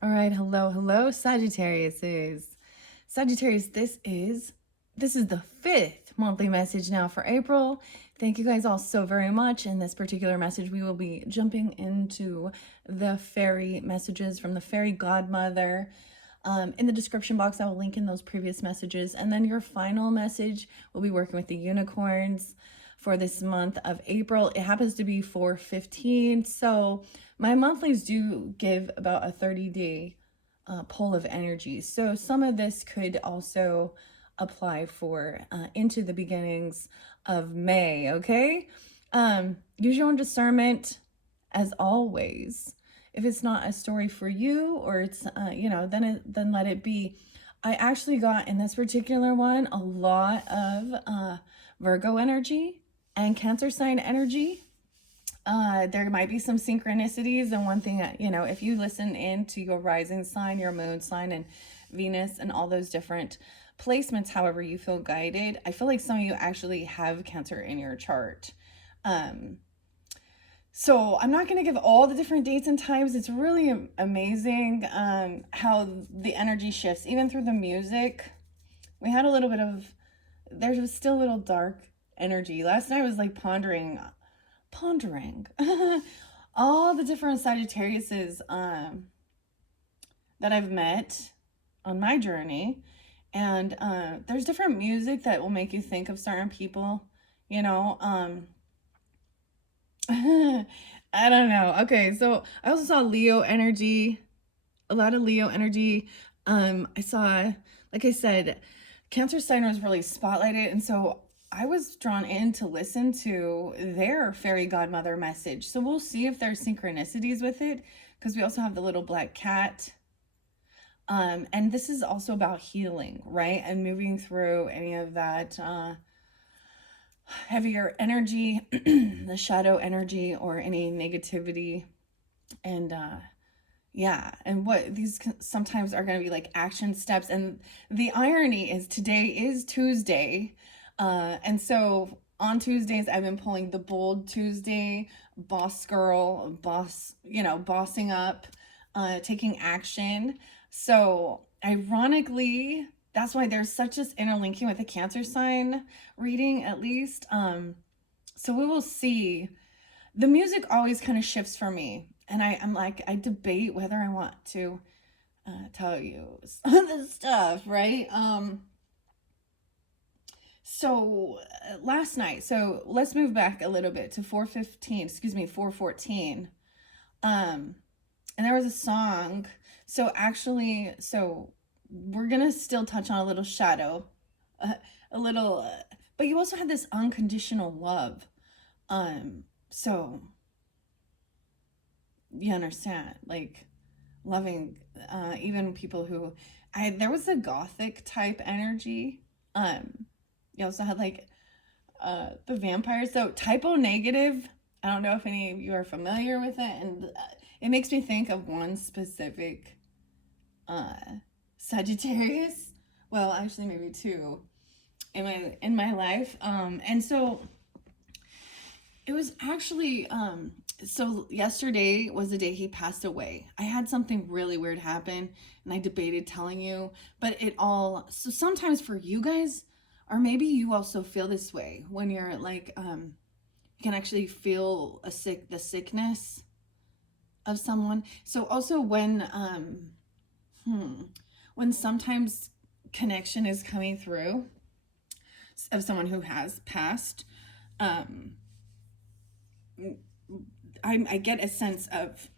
All right, hello, Sagittarius. Sagittarius, this is the fifth monthly message now for April. Thank you guys all so very much. In this particular message, we will be jumping into the fairy messages from the Fairy Godmother. In the description box, I will link in those previous messages. And then your final message will be working with the unicorns for this month of April. It happens to be 4/15. So my monthlies do give about a 30-day pull of energy. So some of this could also apply for into the beginnings of May, okay? Use your own discernment as always. If it's not a story for you, or it's then let it be. I actually got in this particular one a lot of Virgo energy and Cancer sign energy. There might be some synchronicities, and one thing, if you listen into your rising sign, your moon sign, and Venus, and all those different placements, however you feel guided, I feel like some of you actually have Cancer in your chart. So I'm not going to give all the different dates and times. It's really amazing how the energy shifts, even through the music. We had a little bit of, there was still a little dark energy. Last night I was like pondering all the different Sagittariuses that I've met on my journey. And there's different music that will make you think of certain people, I don't know. Okay, so I also saw Leo energy, a lot of Leo energy. I saw, like I said, Cancer sign was really spotlighted, and so I was drawn in to listen to their fairy godmother message. So we'll see if there's synchronicities with it, because we also have the little black cat. And this is also about healing, right? And moving through any of that heavier energy, the shadow energy, or any negativity. And and what these sometimes are going to be like action steps. And the irony is today is Tuesday. And so on Tuesdays, I've been pulling the Bold Tuesday, boss girl, bossing up, taking action. So ironically, that's why there's such this interlinking with the Cancer sign reading, at least. So we will see. The music always kind of shifts for me, and I'm like, I debate whether I want to tell you some of this stuff, right? So last night, so let's move back a little bit to 414. And there was a song. So actually, we're gonna still touch on a little shadow, a little, but you also had this unconditional love. So you understand, like loving, even people who, there was a gothic type energy. You also had like the vampires. So typo negative. I don't know if any of you are familiar with it, and it makes me think of one specific Sagittarius. Well, actually, maybe two in my life. And so it was actually so yesterday was the day he passed away. I had something really weird happen, and I debated telling you, but so sometimes for you guys, or maybe you also feel this way when you're like you can actually feel the sickness of someone. So also when sometimes connection is coming through of someone who has passed, I get a sense of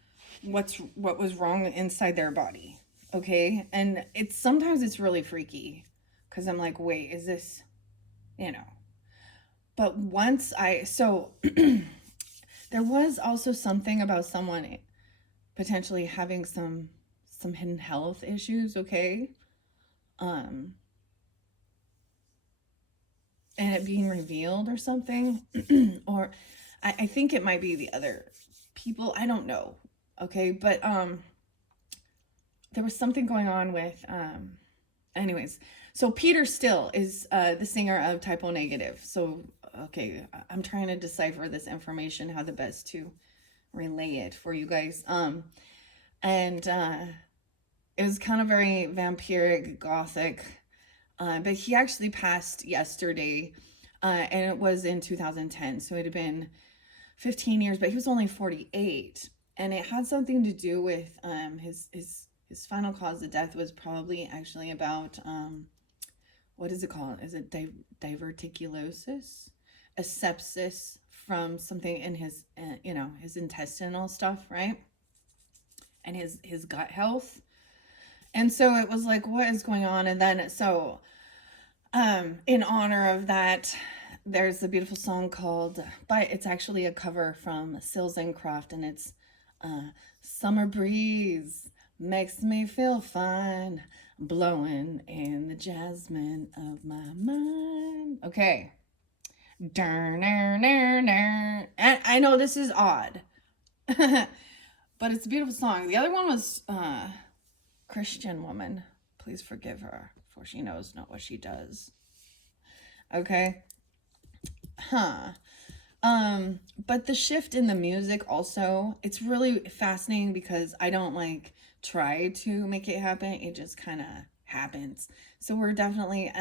what was wrong inside their body, okay? And sometimes it's really freaky, because I'm like, wait, is this, But once there was also something about someone potentially having some hidden health issues, okay? And it being revealed or something, or I think it might be the other people. I don't know. Okay. But, there was something going on with, anyways. So Peter Still is, the singer of Typo Negative. So, okay. I'm trying to decipher this information, how the best to relay it for you guys. And, It was kind of very vampiric, gothic. But he actually passed yesterday, and it was in 2010. So it had been 15 years, but he was only 48. And it had something to do with his final cause of death was probably actually about what is it called? Is it diverticulosis? A sepsis from something in his, his intestinal stuff, right? And his gut health. And so it was like, what is going on? And then, so, in honor of that, there's a beautiful song called, but it's actually a cover from Sills and Croft, and it's, Summer Breeze makes me feel fine, blowing in the jasmine of my mind. Okay. And I know this is odd, but it's a beautiful song. The other one was Christian Woman. Please forgive her, for she knows not what she does. Okay. But the shift in the music also, it's really fascinating because I don't like try to make it happen. It just kind of happens. So we're definitely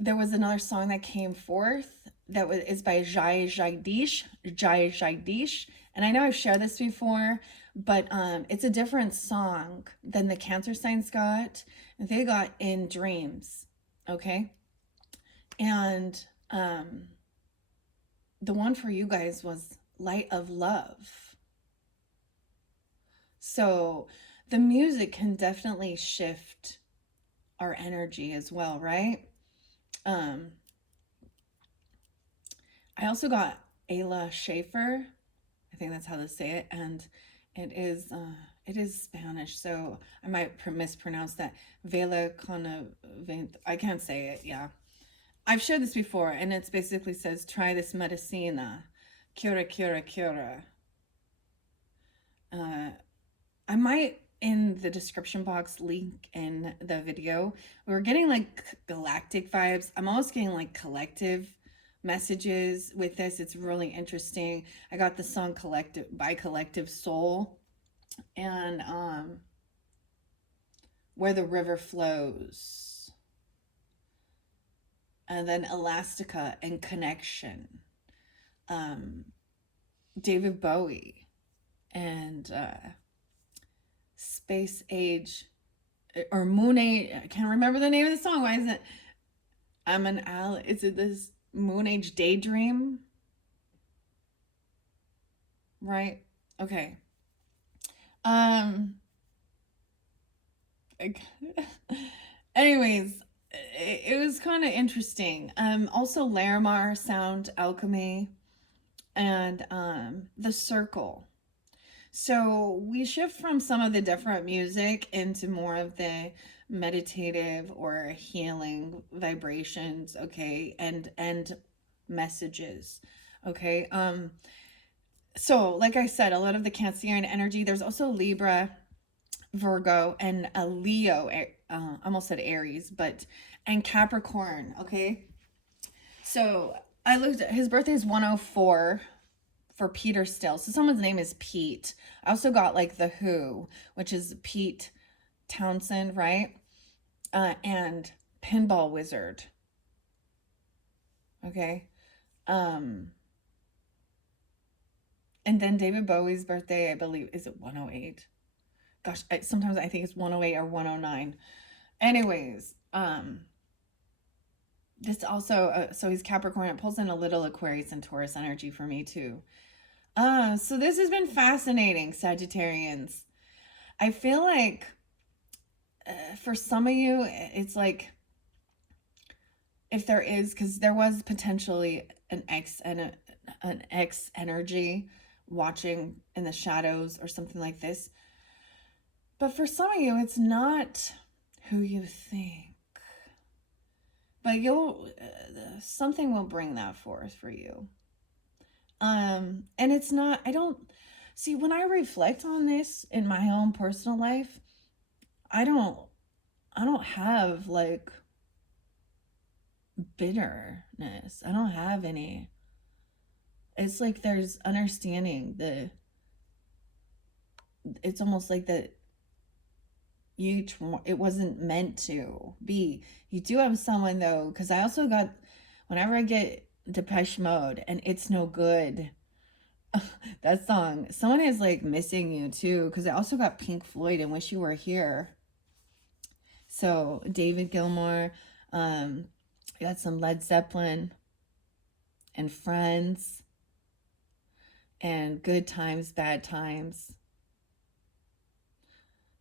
there was another song that came forth that is by Jai Jagdish, and I know I've shared this before, but it's a different song than the Cancer Signs got. They got In Dreams, okay? And the one for you guys was Light of Love. So the music can definitely shift our energy as well, right? I also got Ayla Schaefer. I think that's how to say it. And it is Spanish, so I might mispronounce that. Vela Conavent. I can't say it, yeah. I've shared this before, and it basically says, try this medicina. Cura, cura, cura. I might, in the description box, link in the video. We were getting like galactic vibes. I'm almost getting like collective messages with this. It's really interesting. I got the song by Collective Soul, and Where the River Flows, and then Elastica and Connection, David Bowie, and Space Age or Moon Age. I can't remember the name of the song. Why is it? Is it this Moon Age Daydream? Right? Okay. Anyways, it was kind of interesting. Also Larimar, Sound Alchemy, and The Circle. So we shift from some of the different music into more of the meditative or healing vibrations, okay, and messages, okay. So like I said, a lot of the Cancerian energy. There's also Libra, Virgo, and a Leo. Almost said Aries, and Capricorn, okay. So I looked at his birthday is 104. For Peter Still. So someone's name is Pete. I also got like The Who, which is Pete Townsend, right? And Pinball Wizard. Okay. And then David Bowie's birthday, I believe, is it 108? Gosh, sometimes I think it's 108 or 109. Anyways, this also, so he's Capricorn. It pulls in a little Aquarius and Taurus energy for me too. So this has been fascinating, Sagittarians. I feel like for some of you, it's like, if there is, because there was potentially an ex energy watching in the shadows or something like this. But for some of you, it's not who you think. But something will bring that forth for you. And it's not, I don't see, when I reflect on this in my own personal life, I don't have like bitterness. I don't have any. It's like there's understanding it's almost like that it wasn't meant to be. You do have someone though, because I also got, whenever I get Depeche Mode and It's No Good, that song, someone is like missing you too, because I also got Pink Floyd and Wish You Were Here. So David Gilmour, I got some Led Zeppelin and Friends and Good Times, Bad Times.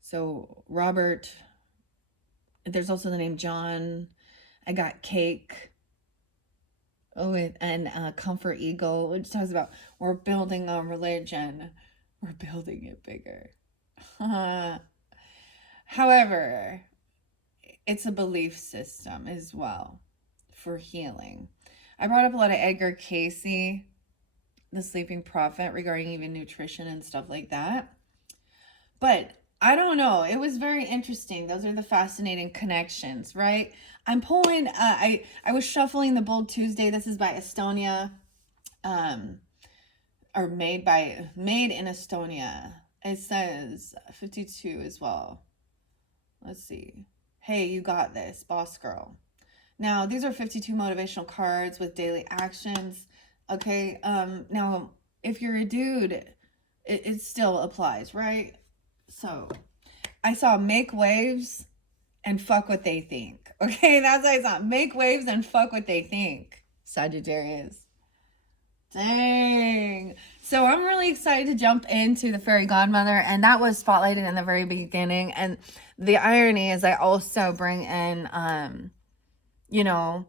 So Robert, there's also the name John. I got Cake. Oh, and Comfort Eagle, which talks about we're building on religion. We're building it bigger. However, it's a belief system as well for healing. I brought up a lot of Edgar Cayce, the Sleeping Prophet, regarding even nutrition and stuff like that. But I don't know. It was very interesting. Those are the fascinating connections, right? I'm pulling, I was shuffling the Bold Tuesday. This is by Estonia, or made in Estonia. It says 52 as well. Let's see. Hey, you got this, boss girl. Now, these are 52 motivational cards with daily actions. Okay. Now, if you're a dude, it still applies, right? So, I saw make waves and fuck what they think. Okay, that's what I saw. Make waves and fuck what they think. Sagittarius. Dang. So I'm really excited to jump into the Fairy Godmother, and that was spotlighted in the very beginning. And the irony is I also bring in, you know,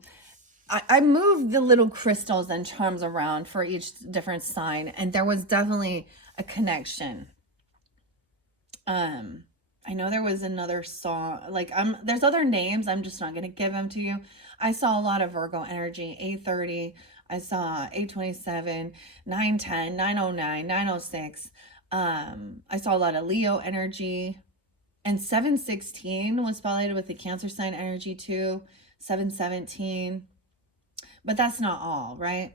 I moved the little crystals and charms around for each different sign, and there was definitely a connection. I know there was another song, like there's other names, I'm just not going to give them to you. I saw a lot of Virgo energy, 830, I saw 827, 910, 909, 906. I saw a lot of Leo energy, and 716 was spotlighted with the Cancer sign energy too, 717. But that's not all, right?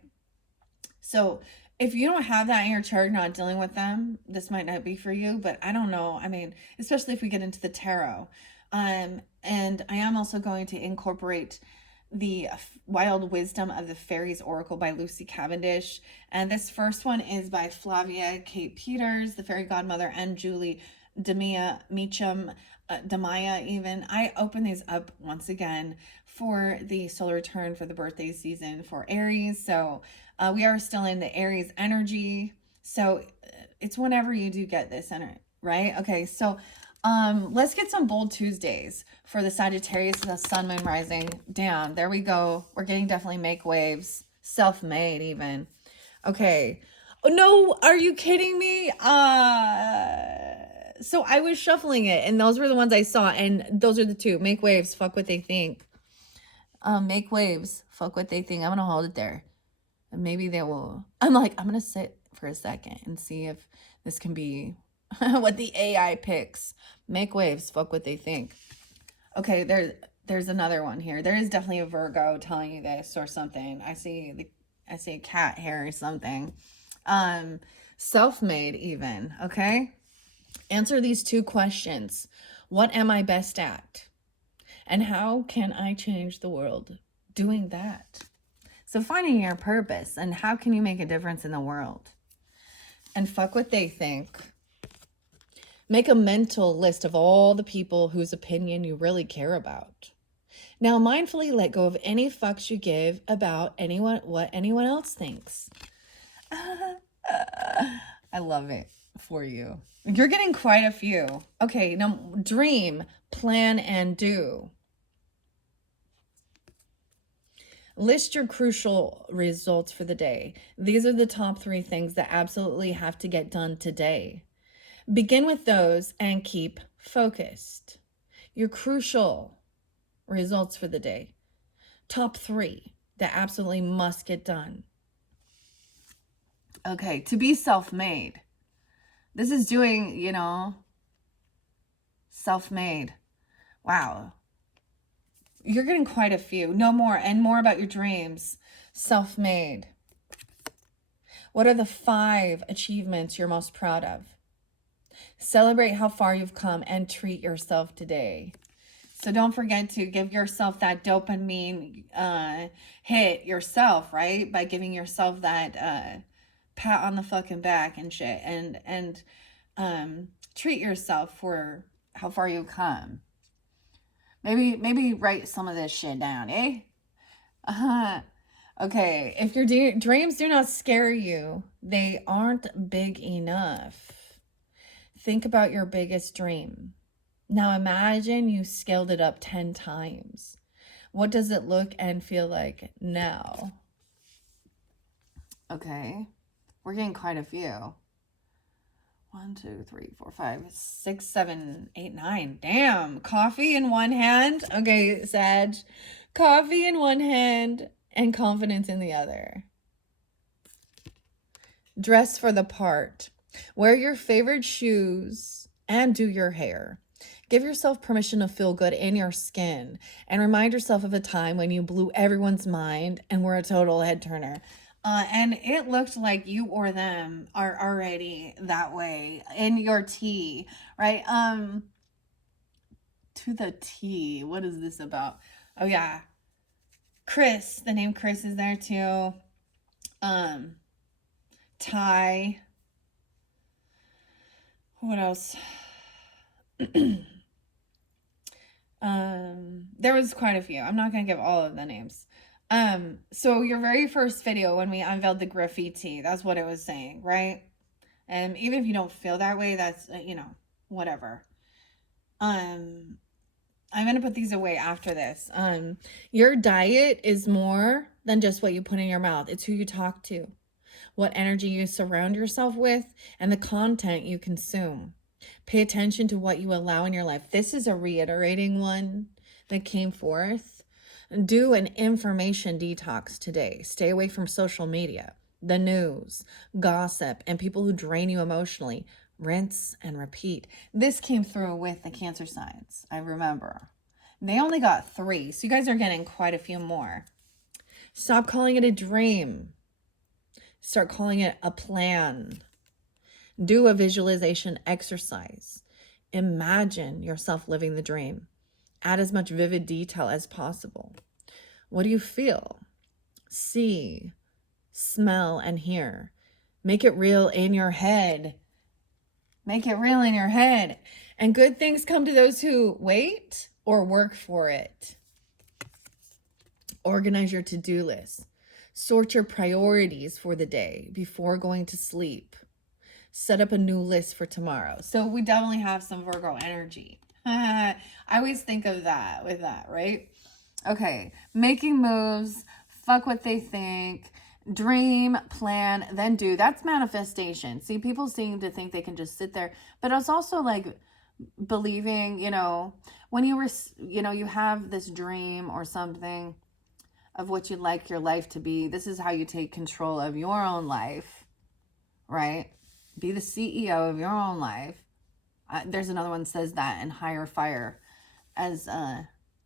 So if you don't have that in your chart, not dealing with them, this might not be for you, but I don't know. I mean, especially if we get into the tarot. And I am also going to incorporate the Wild Wisdom of the Fairies Oracle by Lucy Cavendish. And this first one is by Flavia Kate Peters, the Fairy Godmother, and Julie Demia Meacham, Demaya even. I open these up once again for the solar return for the birthday season for Aries. So we are still in the Aries energy. So it's whenever you do get this energy, right? Okay, so let's get some Bold Tuesdays for the Sagittarius, the Sun, Moon, Rising down. There we go. We're getting definitely make waves, self-made even. Okay. Oh, no, are you kidding me? So I was shuffling it, and those were the ones I saw, and those are the two. Make waves, fuck what they think. Make waves, fuck what they think. I'm gonna hold it there. And maybe they will. I'm gonna sit for a second and see if this can be what the AI picks. Make waves, fuck what they think. Okay, there's another one here. There is definitely a Virgo telling you this or something. I see a cat hair or something. Self-made even, okay? Answer these two questions. What am I best at? And how can I change the world doing that? So finding your purpose and how can you make a difference in the world? And fuck what they think. Make a mental list of all the people whose opinion you really care about. Now mindfully let go of any fucks you give about what anyone else thinks. I love it for you. You're getting quite a few. Okay, now dream, plan, and do. List your crucial results for the day. These are the top 3 things that absolutely have to get done today. Begin with those and keep focused. Your crucial results for the day. Top 3 that absolutely must get done. Okay, to be self-made. This is doing, self-made. Wow. You're getting quite a few. No more, and more about your dreams. Self-made. What are the 5 achievements you're most proud of? Celebrate how far you've come and treat yourself today. So don't forget to give yourself that dopamine hit yourself, right? By giving yourself that pat on the fucking back and shit, and treat yourself for how far you come. Maybe write some of this shit down, eh? Okay, if your dreams do not scare you, they aren't big enough. Think about your biggest dream. Now imagine you scaled it up 10 times. What does it look and feel like now? Okay, we're getting quite a few. 1, 2, 3, 4, 5, 6, 7, 8, 9. Damn. Coffee in one hand. Okay, Sag. Coffee in one hand and confidence in the other. Dress for the part. Wear your favorite shoes and do your hair. Give yourself permission to feel good in your skin and remind yourself of a time when you blew everyone's mind and were a total head turner. And it looked like you or them are already that way in your tea, right? To the T. What is this about? Oh yeah. Chris. The name Chris is there too. Ty. What else? There was quite a few. I'm not going to give all of the names. So your very first video when we unveiled the graffiti, that's what it was saying, right? And even if you don't feel that way, that's, whatever. I'm going to put these away after this. Your diet is more than just what you put in your mouth. It's who you talk to, what energy you surround yourself with, and the content you consume. Pay attention to what you allow in your life. This is a reiterating one that came forth. Do an information detox today. Stay away from social media, the news, gossip, and people who drain you emotionally. Rinse and repeat. This came through with the Cancer signs, I remember. They only got 3, so you guys are getting quite a few more. Stop calling it a dream. Start calling it a plan. Do a visualization exercise. Imagine yourself living the dream. Add as much vivid detail as possible. What do you feel, see, smell, and hear? Make it real in your head. Make it real in your head. And good things come to those who wait or work for it. Organize your to-do list. Sort your priorities for the day before going to sleep. Set up a new list for tomorrow. So we definitely have some Virgo energy. I always think of that with that, right? Okay, making moves, fuck what they think, dream, plan, then do. That's manifestation. See, people seem to think they can just sit there, but it's also like believing, when you were, you have this dream or something of what you'd like your life to be. This is how you take control of your own life, right? Be the CEO of your own life. There's another one that says that in Higher Fire. As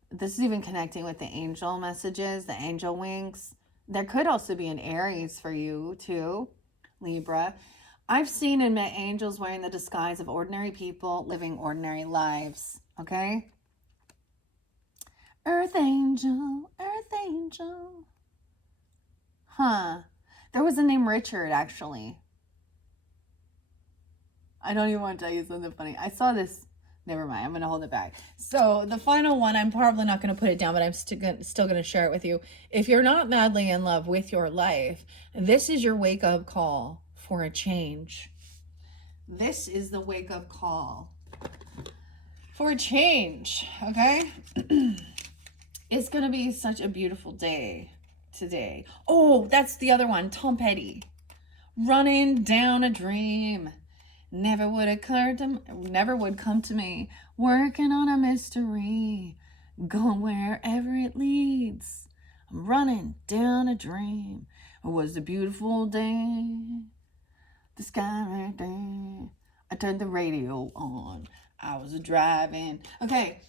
this is even connecting with the angel messages, the angel wings. There could also be an Aries for you too, Libra. I've seen and met angels wearing the disguise of ordinary people living ordinary lives. Okay? Earth angel, earth angel. Huh. There was a name Richard, actually. I don't even want to tell you something funny. I saw this. Never mind. I'm going to hold it back. So the final one, I'm probably not going to put it down, but I'm still going to share it with you. If you're not madly in love with your life, this is your wake-up call for a change. This is the wake-up call for a change, okay? It's going to be such a beautiful day today. Oh, that's the other one. Tom Petty. Running down a dream. Never would come to me. Working on a mystery. Going wherever it leads. I'm running down a dream. It was a beautiful day. The sky right there. I turned the radio on. I was driving. Okay.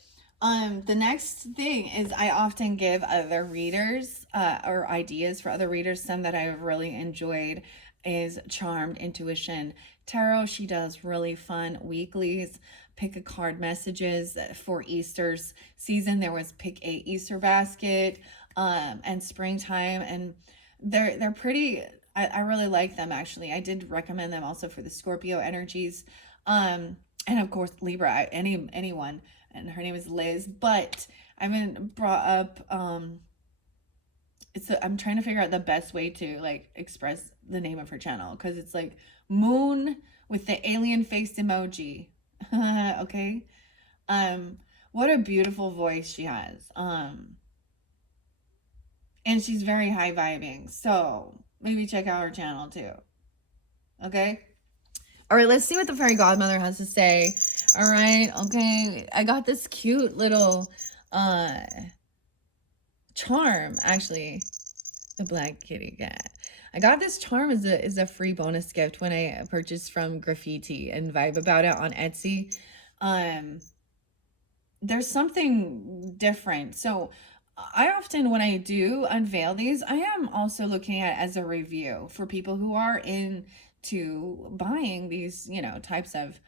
The next thing is I often give other readers or ideas for other readers. Some that I've really enjoyed is Charmed, Intuition, tarot. She does really fun weeklies, pick a card messages for Easter's season. There was pick a Easter basket, and springtime, and they're pretty. I really like them, actually. I did recommend them also for the Scorpio energies, and of course Libra. Anyone, and her name is Liz. But I haven't brought up. I'm trying to figure out the best way to like express the name of her channel, because it's like Moon with the alien faced emoji. Okay. What a beautiful voice she has. And she's very high vibing. So maybe check out her channel too. Okay. All right, let's see what the Fairy Godmother has to say. All right. Okay. I got this cute little charm, actually. The black kitty cat. I got this charm as a free bonus gift when I purchased from Graffiti and Vibe About It on Etsy. There's something different. So I often, when I do unveil these, I am also looking at it as a review for people who are into buying these, you know, types of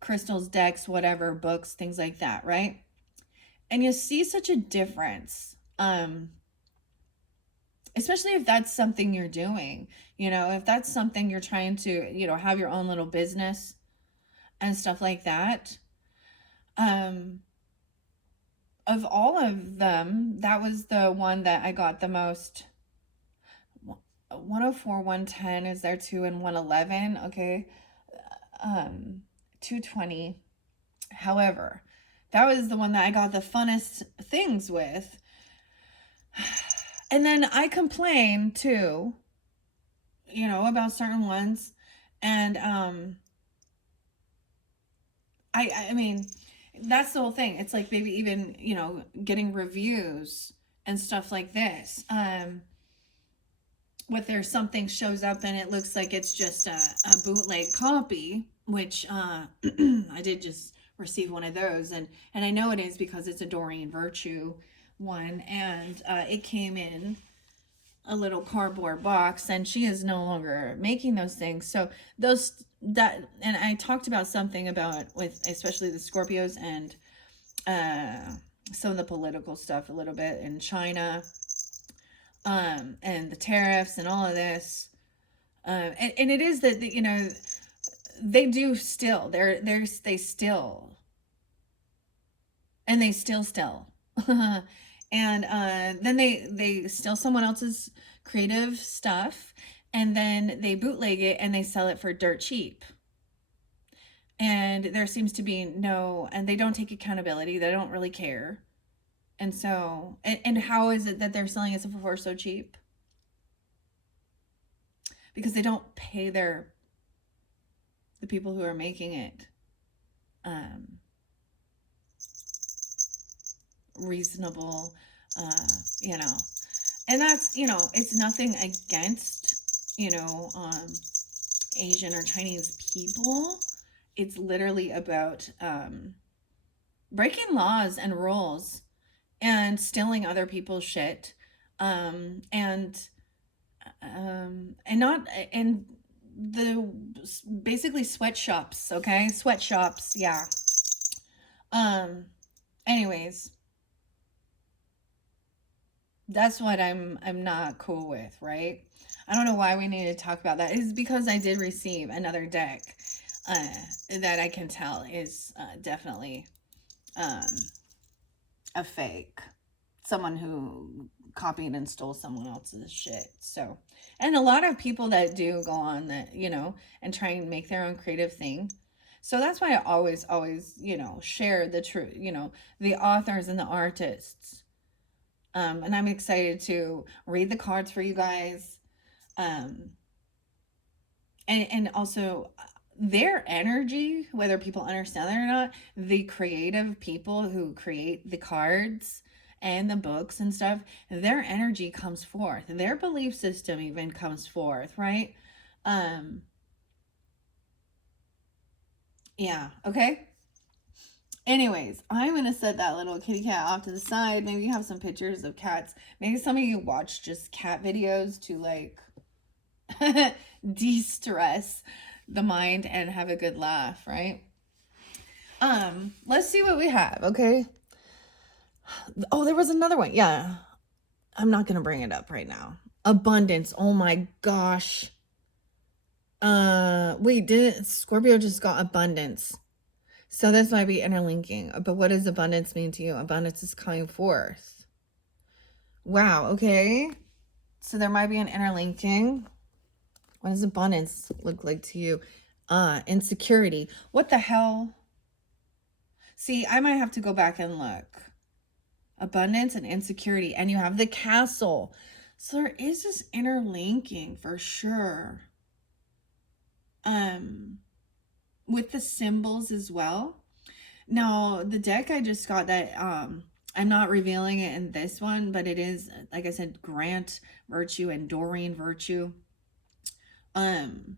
crystals, decks, whatever, books, things like that, right? And you see such a difference. Especially if that's something you're doing, you know, if that's something you're trying to, you know, have your own little business and stuff like that. Of all of them, that was the one that I got the most. 104, 110 is there too, and 111. Okay. 220. However, that was the one that I got the funnest things with. And then I complain too, you know, about certain ones. And I mean, that's the whole thing. It's like maybe even, you know, getting reviews and stuff like this. Whether something shows up and it looks like it's just a bootleg copy, which I did just receive one of those, and I know it is because it's a Doreen Virtue one, and it came in a little cardboard box, and she is no longer making those things. So those, that, and I talked about something about with especially the Scorpios and some of the political stuff a little bit in China, and the tariffs and all of this, and it is that, you know, they do still, they still, and they still and then they steal someone else's creative stuff, and then they bootleg it and they sell it for dirt cheap. And there seems to be no, and they don't take accountability. They don't really care. And so, and how is it that they're selling it for so cheap? Because they don't pay the people who are making it reasonable, you know. And that's, you know, it's nothing against, you know, Asian or Chinese people. It's literally about breaking laws and rules and stealing other people's shit, and not, and the basically sweatshops, okay? Sweatshops, yeah. Anyways, that's what I'm not cool with, right? I don't know why we need to talk about that. It's because I did receive another deck that I can tell is definitely a fake. Someone who copied and stole someone else's shit. So, and a lot of people that do go on that, you know, and try and make their own creative thing. So that's why I always, you know, share the truth, you know, the authors and the artists. And I'm excited to read the cards for you guys. And also their energy, whether people understand that or not, the creative people who create the cards and the books and stuff, their energy comes forth. Their belief system even comes forth, right? Yeah, okay? Anyways, I'm going to set that little kitty cat off to the side. Maybe you have some pictures of cats. Maybe some of you watch just cat videos to, like, de-stress. the mind and have a good laugh, right? Let's see what we have, okay? Oh, there was another one. Yeah. I'm not gonna bring it up right now. Abundance. Oh my gosh. Wait, didn't Scorpio just got abundance? So this might be interlinking. But what does abundance mean to you? Abundance is coming forth. Wow, okay. So there might be an interlinking. What does abundance look like to you? Insecurity. What the hell? See, I might have to go back and look. Abundance and insecurity. And you have the castle. So there is this interlinking for sure. With the symbols as well. Now, the deck I just got that, I'm not revealing it in this one, but it is, like I said, Grant Virtue and Doreen Virtue. And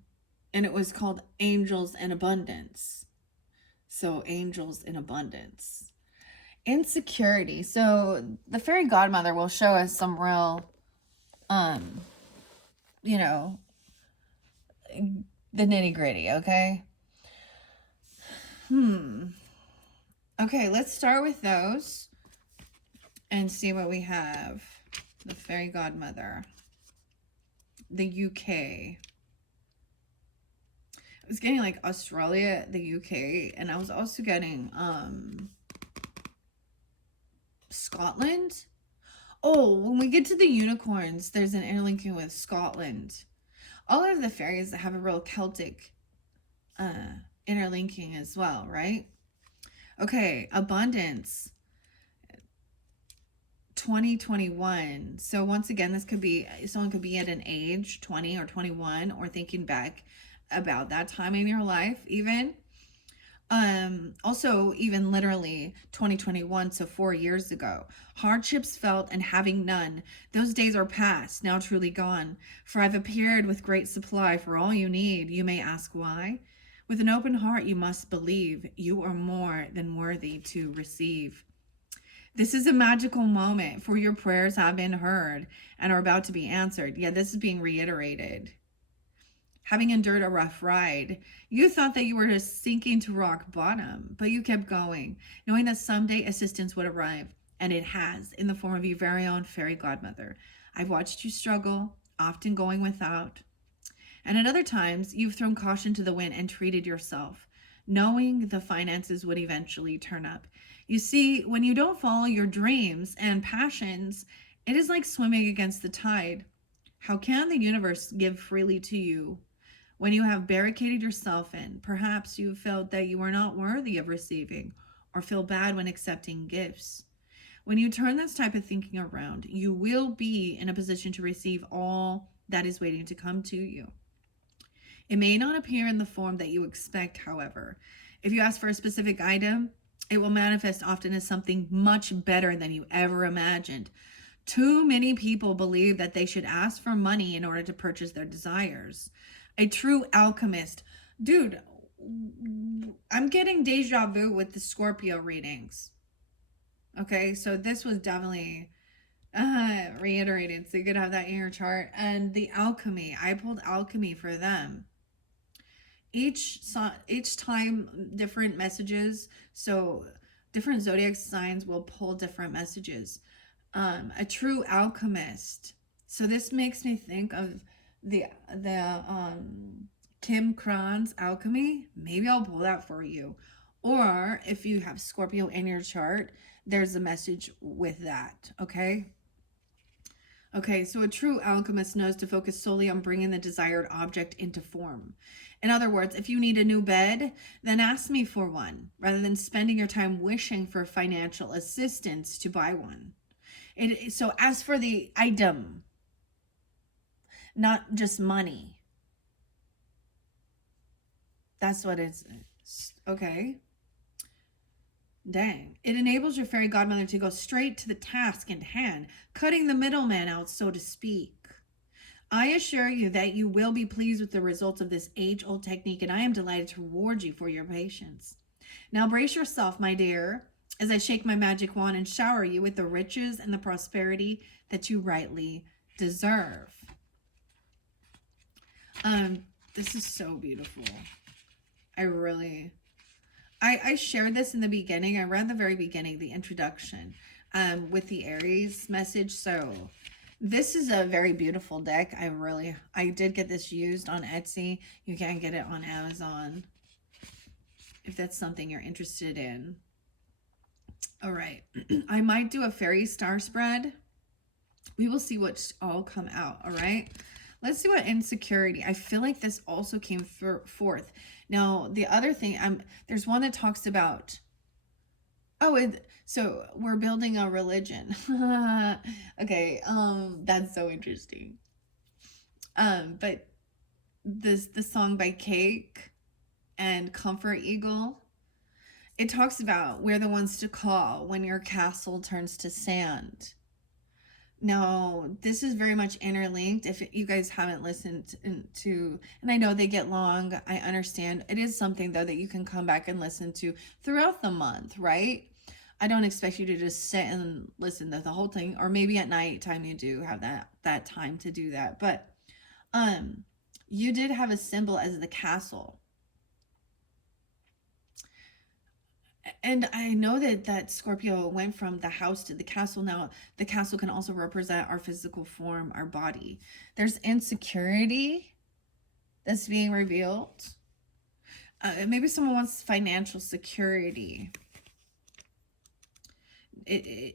it was called Angels in Abundance. So angels in abundance. Insecurity. So the fairy godmother will show us some real, you know, the nitty gritty, okay? Okay, let's start with those and see what we have. The fairy godmother. The UK. I was getting like Australia, the UK, and I was also getting Scotland. Oh, when we get to the unicorns, there's an interlinking with Scotland. All of the fairies that have a real Celtic interlinking as well, right? Okay, abundance. 2021. So once again, this could be, someone could be at an age 20 or 21 or thinking back about that time in your life even. Also even literally 2021, so 4 years ago. Hardships felt and having none. Those days are past, now truly gone. For I've appeared with great supply for all you need. You may ask why? With an open heart you must believe you are more than worthy to receive. This is a magical moment, for your prayers have been heard and are about to be answered. Yeah, this is being reiterated. Having endured a rough ride, you thought that you were just sinking to rock bottom, but you kept going, knowing that someday assistance would arrive, and it has, in the form of your very own fairy godmother. I've watched you struggle, often going without, and at other times you've thrown caution to the wind and treated yourself, knowing the finances would eventually turn up. You see, when you don't follow your dreams and passions, it is like swimming against the tide. How can the universe give freely to you when you have barricaded yourself in? Perhaps you felt that you were not worthy of receiving, or feel bad when accepting gifts. When you turn this type of thinking around, you will be in a position to receive all that is waiting to come to you. It may not appear in the form that you expect, however. If you ask for a specific item, it will manifest often as something much better than you ever imagined. Too many people believe that they should ask for money in order to purchase their desires. A true alchemist. Dude, I'm getting deja vu with the Scorpio readings. Okay, so this was definitely reiterated, so you could have that in your chart. And the alchemy, I pulled alchemy for them. Each time different messages, so different zodiac signs will pull different messages. A true alchemist. So this makes me think of the Kim Kran's alchemy. Maybe I'll pull that for you. Or if you have Scorpio in your chart, there's a message with that, okay? Okay, so a true alchemist knows to focus solely on bringing the desired object into form. In other words, if you need a new bed, then ask me for one, rather than spending your time wishing for financial assistance to buy one. So as for the item, not just money. That's what it's, okay. Dang. It enables your fairy godmother to go straight to the task in hand, cutting the middleman out, so to speak. I assure you that you will be pleased with the results of this age-old technique, and I am delighted to reward you for your patience. Now brace yourself, my dear, as I shake my magic wand and shower you with the riches and the prosperity that you rightly deserve. This is so beautiful. I shared this in the beginning. I read the very beginning, the introduction, with the Aries message. So this is a very beautiful deck. I did get this used on Etsy. You can get it on Amazon if that's something you're interested in. All right. I might do a fairy star spread. We will see what's all come out. All right. Let's see what insecurity. I feel like this also came forth. Now, the other thing, there's one that talks about, so we're building a religion. Okay, that's so interesting. But the song by Cake and Comfort Eagle, it talks about we're the ones to call when your castle turns to sand. Now, this is very much interlinked. If you guys haven't listened to, and I know they get long, I understand. It is something, though, that you can come back and listen to throughout the month, right? I don't expect you to just sit and listen to the whole thing, or maybe at night time you do have that time to do that. But you did have a symbol as the castle. And I know that Scorpio went from the house to the castle. Now, the castle can also represent our physical form, our body. There's insecurity that's being revealed. Maybe someone wants financial security.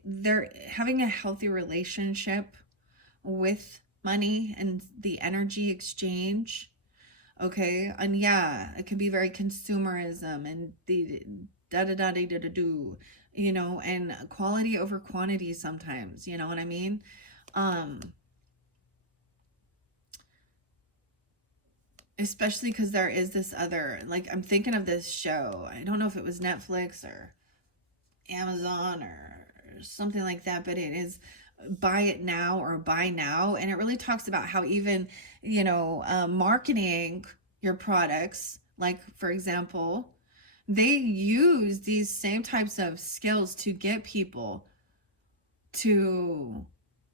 They're having a healthy relationship with money and the energy exchange. Okay, and yeah, it can be very consumerism and the da-da-da-da-da-do, you know, and quality over quantity sometimes, you know what I mean? Especially because there is this other, like, I'm thinking of this show. I don't know if it was Netflix or Amazon or something like that, but it is Buy It Now or Buy Now. And it really talks about how even, you know, marketing your products, like, for example, they use these same types of skills to get people to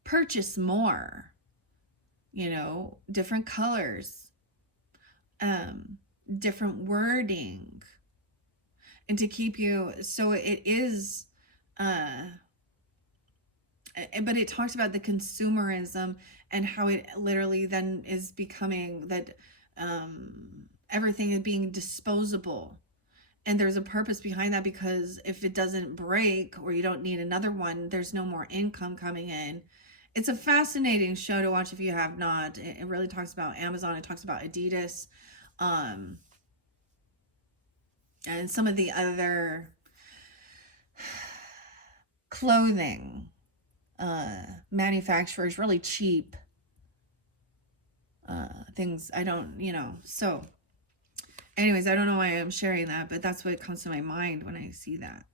purchase more, you know, different colors, different wording, and to keep you, so it is, but it talks about the consumerism and how it literally then is becoming that everything is being disposable. And there's a purpose behind that, because if it doesn't break or you don't need another one, there's no more income coming in. It's a fascinating show to watch if you have not. It really talks about Amazon. It talks about Adidas, and some of the other clothing manufacturers, really cheap things. I don't, you know, so anyways, I don't know why I'm sharing that, but that's what comes to my mind when I see that.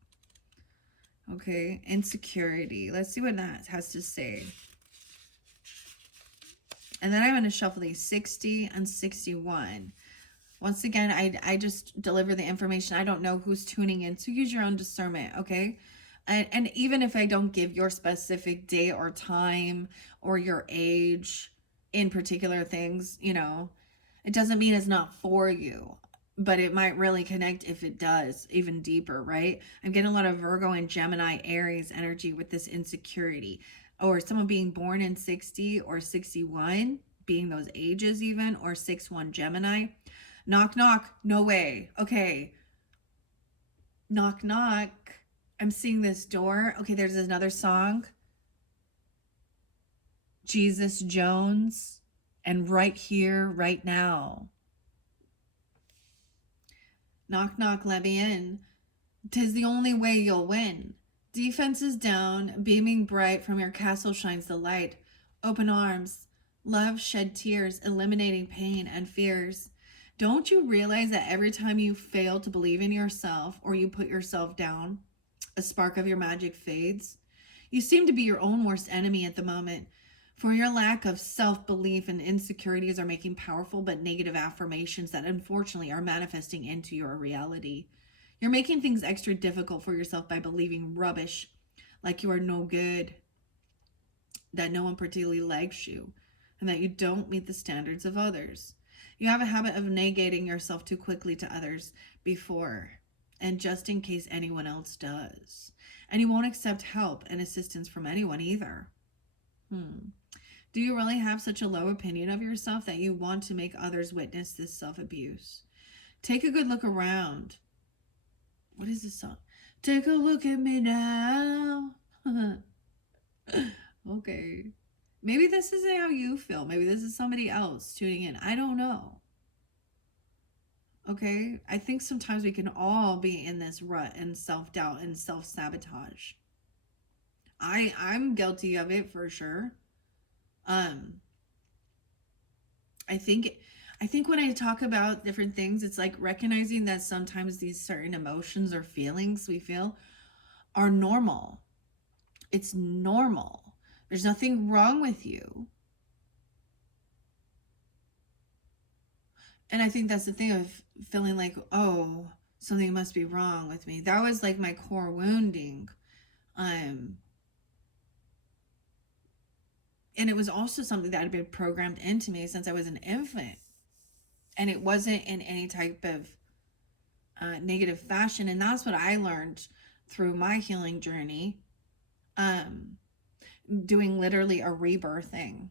Okay, insecurity. Let's see what that has to say. And then I'm going to shuffle these 60 and 61. Once again, I just deliver the information. I don't know who's tuning in, so use your own discernment, okay? And even if I don't give your specific day or time or your age in particular things, you know, it doesn't mean it's not for you. But it might really connect if it does, even deeper, right? I'm getting a lot of Virgo and Gemini, Aries energy with this insecurity. Or someone being born in 60 or 61, being those ages even, or 6-1 Gemini. Knock, knock, no way. Okay. Knock, knock. I'm seeing this door. Okay, there's another song. Jesus Jones and Right Here, Right Now. Knock, knock, let me in. 'Tis the only way you'll win. Defense is down, beaming bright from your castle shines the light. Open arms, love shed tears, eliminating pain and fears. Don't you realize that every time you fail to believe in yourself or you put yourself down, a spark of your magic fades? You seem to be your own worst enemy at the moment, for your lack of self-belief and insecurities are making powerful but negative affirmations that unfortunately are manifesting into your reality. You're making things extra difficult for yourself by believing rubbish, like you are no good, that no one particularly likes you, and that you don't meet the standards of others. You have a habit of negating yourself too quickly to others before, and just in case anyone else does. And you won't accept help and assistance from anyone either. Do you really have such a low opinion of yourself that you want to make others witness this self-abuse? Take a good look around. What is this song? Take a look at me now. Okay. Maybe this isn't how you feel. Maybe this is somebody else tuning in. I don't know. Okay? I think sometimes we can all be in this rut and self-doubt and self-sabotage. I'm guilty of it for sure. I think when I talk about different things, it's like recognizing that sometimes these certain emotions or feelings we feel are normal. It's normal. There's nothing wrong with you. And I think that's the thing of feeling like, oh, something must be wrong with me. That was like my core wounding. And it was also something that had been programmed into me since I was an infant. And it wasn't in any type of negative fashion. And that's what I learned through my healing journey. Doing literally a rebirthing.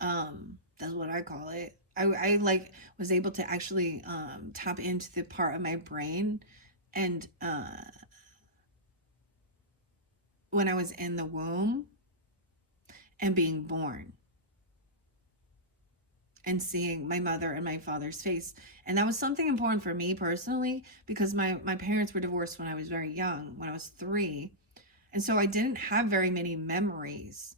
That's what I call it. I like was able to actually tap into the part of my brain and when I was in the womb and being born and seeing my mother and my father's face. And that was something important for me personally because my parents were divorced when I was very young, when I was 3. And so I didn't have very many memories.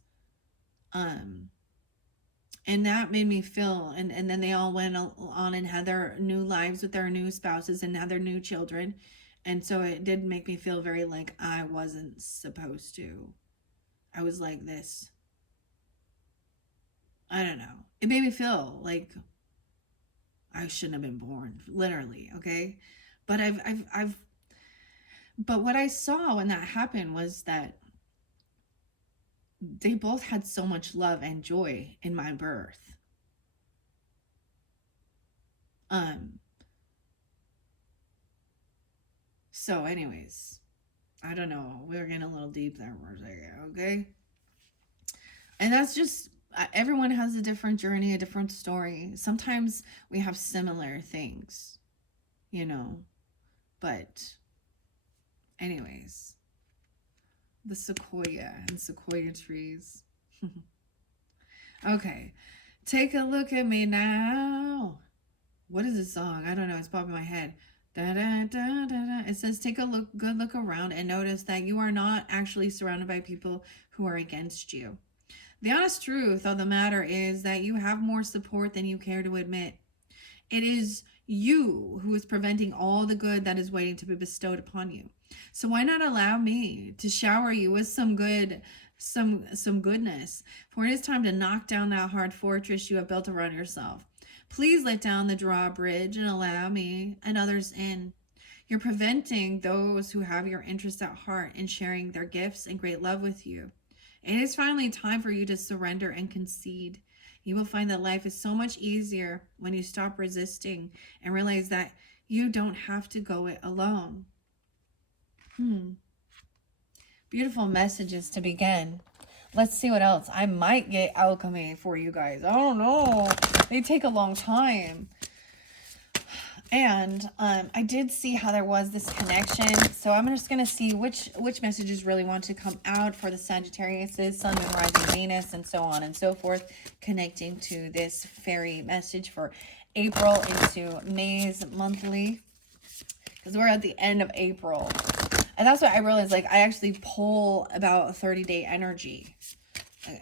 And that made me feel, and then they all went on and had their new lives with their new spouses and had their new children. And so it did make me feel very like I wasn't supposed to. I was like this. I don't know. It made me feel like I shouldn't have been born, literally, okay? But but what I saw when that happened was that they both had so much love and joy in my birth. So anyways, I don't know. We're getting a little deep there for a second, okay? And that's just, everyone has a different journey, a different story. Sometimes we have similar things, you know? But anyways, the sequoia and sequoia trees. Okay, take a look at me now. What is this song? I don't know. It's popping in my head. Da, da, da, da, da. It says, take a good look around and notice that you are not actually surrounded by people who are against you. The honest truth of the matter is that you have more support than you care to admit. It is you who is preventing all the good that is waiting to be bestowed upon you. So why not allow me to shower you with some goodness? For it is time to knock down that hard fortress you have built around yourself. Please let down the drawbridge and allow me and others in. You're preventing those who have your interest at heart in sharing their gifts and great love with you. It is finally time for you to surrender and concede. You will find that life is so much easier when you stop resisting and realize that you don't have to go it alone. Beautiful messages to begin. Let's see what else. I might get alchemy for you guys. I don't know. They take a long time. And I did see how there was this connection. So I'm just going to see which messages really want to come out for the Sagittarius, Sun, Moon, Rising, Venus, and so on and so forth, connecting to this fairy message for April into May's monthly. Because we're at the end of April. And that's what I realized, like, I actually pull about a 30-day energy.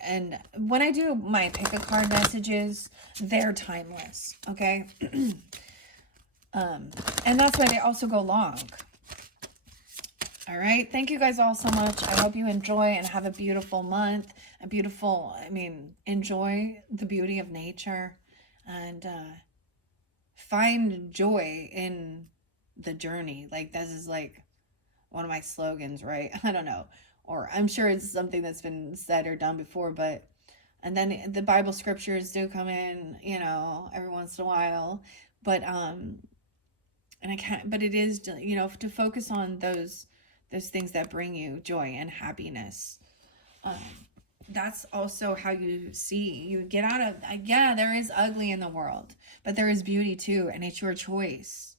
And when I do my pick a card messages, they're timeless, okay? And that's why they also go long. All right. Thank you guys all so much. I hope you enjoy and have a beautiful month. Enjoy the beauty of nature and find joy in the journey. Like, this is like one of my slogans, right? I don't know. Or I'm sure it's something that's been said or done before, but And then the Bible scriptures do come in, you know, every once in a while. But and I can't, but it is, you know, to focus on those things that bring you joy and happiness. Um, that's also how you see, you get out of, yeah, there is ugly in the world, but there is beauty too, and it's your choice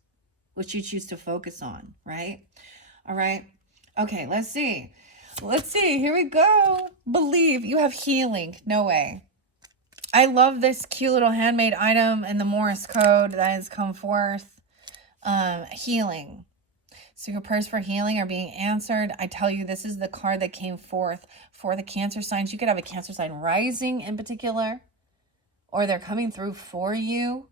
which you choose to focus on, right? All right. Okay, let's see. Let's see. Here we go. Believe. You have healing. No way. I love this cute little handmade item and the Morse code that has come forth. Healing. So your prayers for healing are being answered. I tell you, this is the card that came forth for the Cancer signs. You could have a Cancer sign rising in particular, or they're coming through for you.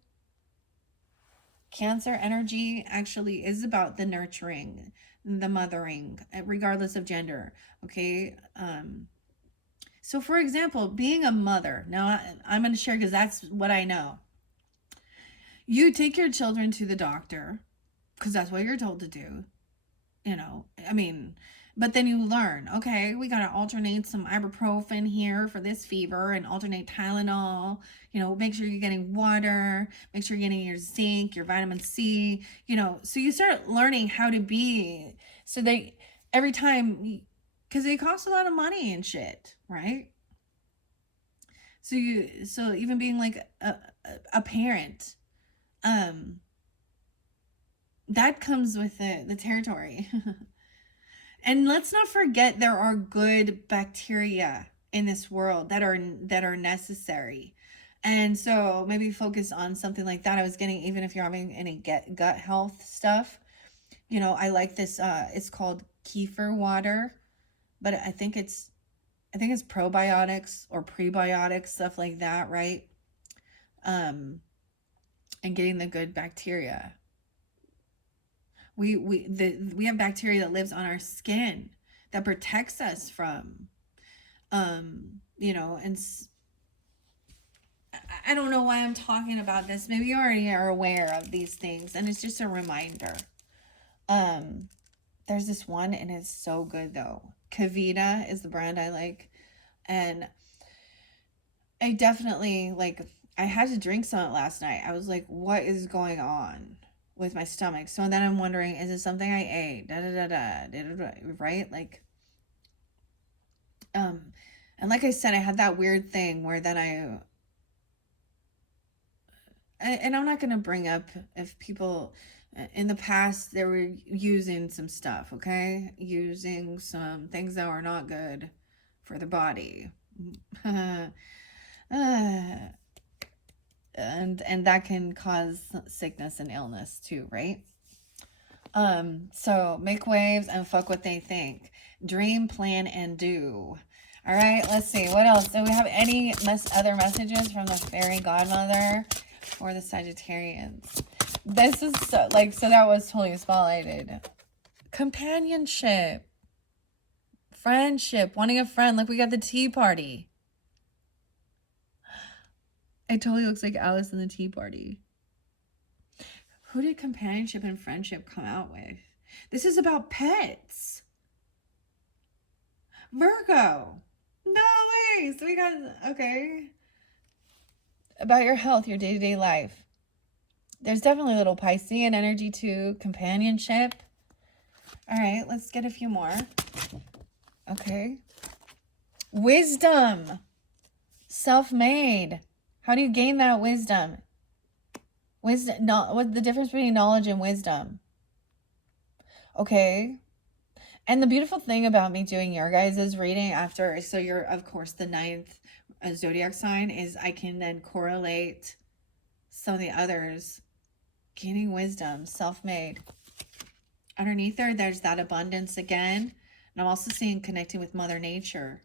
Cancer energy actually is about the nurturing, the mothering, regardless of gender. Okay. So for example, being a mother, now I'm going to share because that's what I know. You take your children to the doctor because that's what you're told to do. You know, I mean, but then you learn, okay, we got to alternate some ibuprofen here for this fever and alternate Tylenol. You know, make sure you're getting water, make sure you're getting your zinc, your vitamin C, you know. So you start learning how to be, so they, every time, because it costs a lot of money and shit, right? So even being like a parent, that comes with the territory. And let's not forget there are good bacteria in this world that are necessary. And so maybe focus on something like that. I was getting, even if you're having any gut health stuff, you know, I like this, it's called kefir water, but I think it's probiotics or prebiotics, stuff like that, right? And getting the good bacteria. We have bacteria that lives on our skin that protects us from, you know, and I don't know why I'm talking about this. Maybe you already are aware of these things, and it's just a reminder. There's this one, and it's so good though. Kavita is the brand I like, and I definitely I had to drink some last night. I was like, what is going on with my stomach? So then I'm wondering, is it something I ate? Right? Like, and like I said, I had that weird thing where then and I'm not going to bring up if people in the past, they were using some stuff, okay? Using some things that were not good for the body. And that can cause sickness and illness too, right? So make waves and fuck what they think. Dream, plan, and do. All right, let's see. What else? Do we have any other messages from the Fairy Godmother or the Sagittarians? This is so that was totally spotlighted. Companionship. Friendship. Wanting a friend. Like we got the tea party. It totally looks like Alice in the Tea Party. Who did companionship and friendship come out with? This is about pets. Virgo. No way. So we got, okay. About your health, your day-to-day life. There's definitely a little Piscean energy too. Companionship. All right, let's get a few more. Okay. Wisdom. Self-made. How do you gain that wisdom? Wisdom, what's the difference between knowledge and wisdom? Okay. And the beautiful thing about me doing your guys' reading after, so you're, of course, the 9th zodiac sign, is I can then correlate some of the others. Gaining wisdom, self-made. Underneath there's that abundance again. And I'm also seeing connecting with Mother Nature.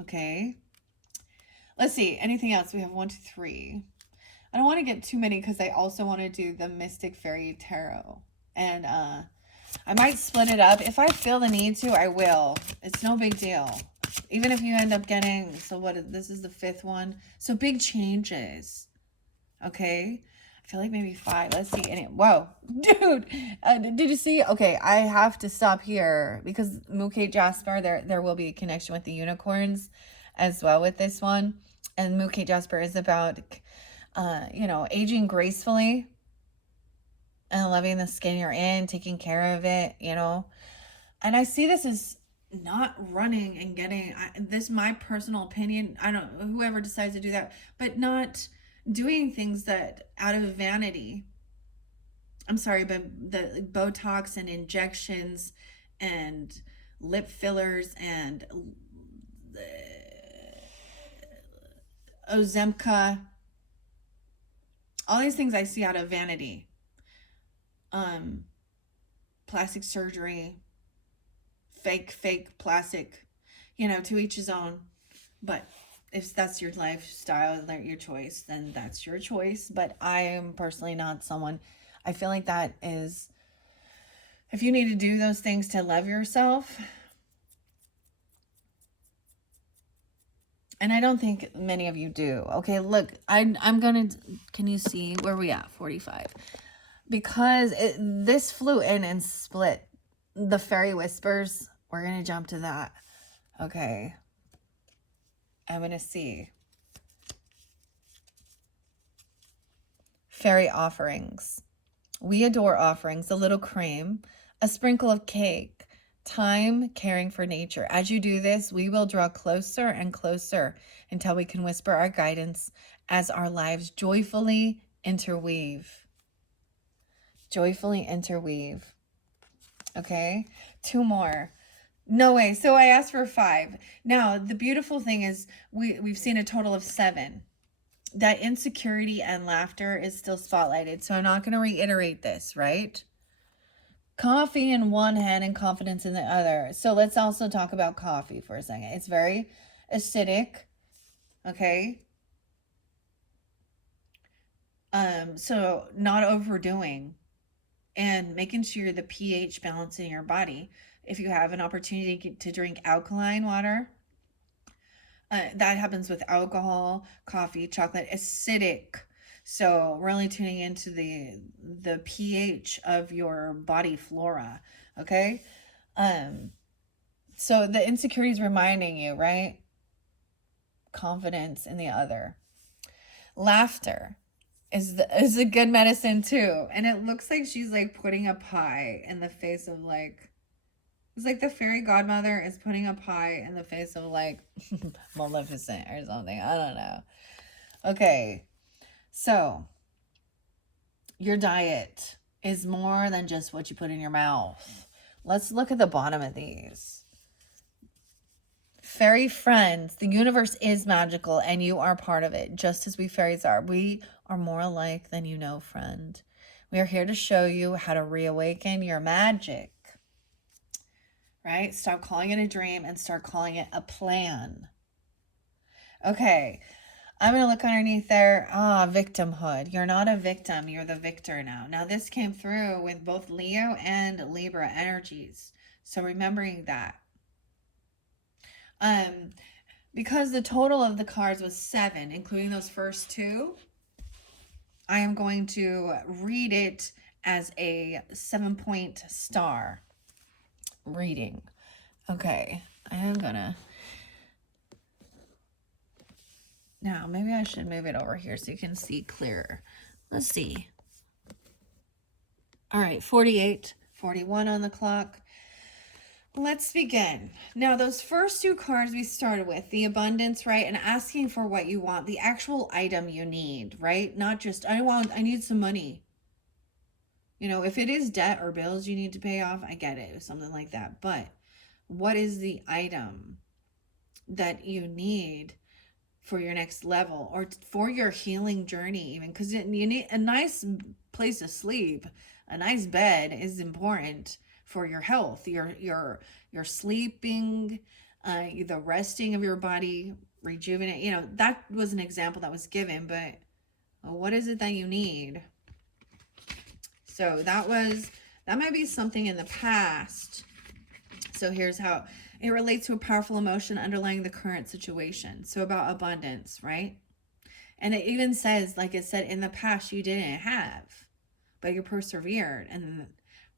Okay. Let's see. Anything else? We have 1, 2, 3. I don't want to get too many because I also want to do the Mystic Fairy Tarot. And I might split it up. If I feel the need to, I will. It's no big deal. Even if you end up getting, this is the 5th one. So big changes. Okay. I feel like maybe 5. Let's see. Whoa. Dude. Did you see? Okay. I have to stop here because Mookie Jasper, there will be a connection with the unicorns as well with this one. And Mookie Jasper is about, aging gracefully and loving the skin you're in, taking care of it, And I see this as not running and getting, this my personal opinion. I don't know, whoever decides to do that, but not doing things that out of vanity. I'm sorry, but the Botox and injections and lip fillers and Ozemka, all these things I see out of vanity. Plastic surgery, fake plastic, to each his own. But if that's your lifestyle, your choice, then that's your choice. But I am personally not someone, I feel like that is, if you need to do those things to love yourself, and I don't think many of you do. Okay, look, I'm gonna, can you see where we at? 45. Because this flew in and split the fairy whispers. We're gonna jump to that. Okay. I'm gonna see. Fairy offerings. We adore offerings, a little cream, a sprinkle of cake, time caring for nature. As you do this, we will draw closer and closer until we can whisper our guidance as our lives joyfully interweave. Joyfully interweave. Okay, 2 more. No way. So I asked for 5. Now, the beautiful thing is we've seen a total of 7. That insecurity and laughter is still spotlighted. So I'm not going to reiterate this, right? Coffee in one hand and confidence in the other. So let's also talk about coffee for a second. It's very acidic. Okay. So not overdoing and making sure the pH balance in your body. If you have an opportunity to drink alkaline water, that happens with alcohol, coffee, chocolate, acidic. So really tuning into the pH of your body flora, okay? So the insecurity is reminding you, right? Confidence in the other. Laughter is a good medicine too. And it looks like she's like putting a pie in the face of like, it's like the fairy godmother is putting a pie in the face of like Maleficent or something. I don't know. Okay. So your diet is more than just what you put in your mouth. Let's look at the bottom of these. Fairy friends, the universe is magical and you are part of it, just as we fairies are. We are more alike than you know, friend. We are here to show you how to reawaken your magic. Right? Stop calling it a dream and start calling it a plan. Okay. I'm going to look underneath there. Victimhood. You're not a victim. You're the victor now. Now, this came through with both Leo and Libra energies. So remembering that. Because the total of the cards was 7, including those first 2, I am going to read it as a 7-point star reading. Okay, I am gonna, now maybe I should move it over here so you can see clearer. Let's see. All right, 48, 41 on the clock. Let's begin. Now, those first 2 cards we started with, the abundance, right? And asking for what you want, the actual item you need, right? Not just, I need some money. If it is debt or bills you need to pay off, I get it, something like that. But what is the item that you need for your next level or for your healing journey even? Because you need a nice place to sleep. A nice bed is important for your health, your sleeping, the resting of your body, rejuvenate. That was an example that was given, but what is it that you need? So that might be something in the past. So here's how it relates to a powerful emotion underlying the current situation. So about abundance, right? And it even says, like it said, in the past you didn't have, but you persevered, and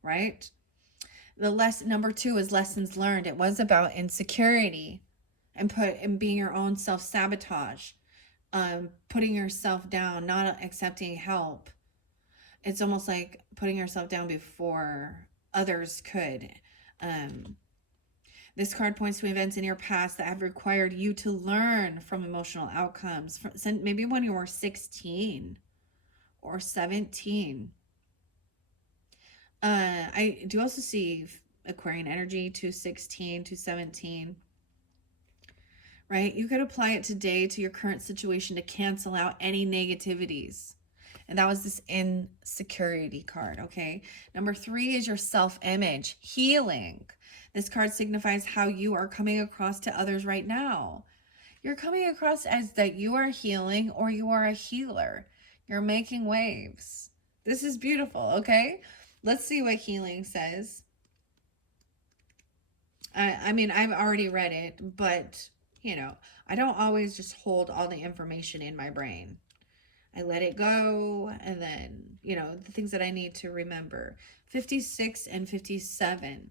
right? Number 2 is lessons learned. It was about insecurity and being your own self-sabotage. putting yourself down, not accepting help. It's almost like putting yourself down before others could. Um, this card points to events in your past that have required you to learn from emotional outcomes. Maybe when you were 16 or 17. I do also see Aquarian energy to 16 to 17. Right? You could apply it today to your current situation to cancel out any negativities. And that was this insecurity card, okay? Number 3 is your self-image, healing. This card signifies how you are coming across to others right now. You're coming across as that you are healing or you are a healer. You're making waves. This is beautiful, okay? Let's see what healing says. I mean, I've already read it, but, you know, I don't always just hold all the information in my brain. I let it go, and then, you know, the things that I need to remember. 56 and 57.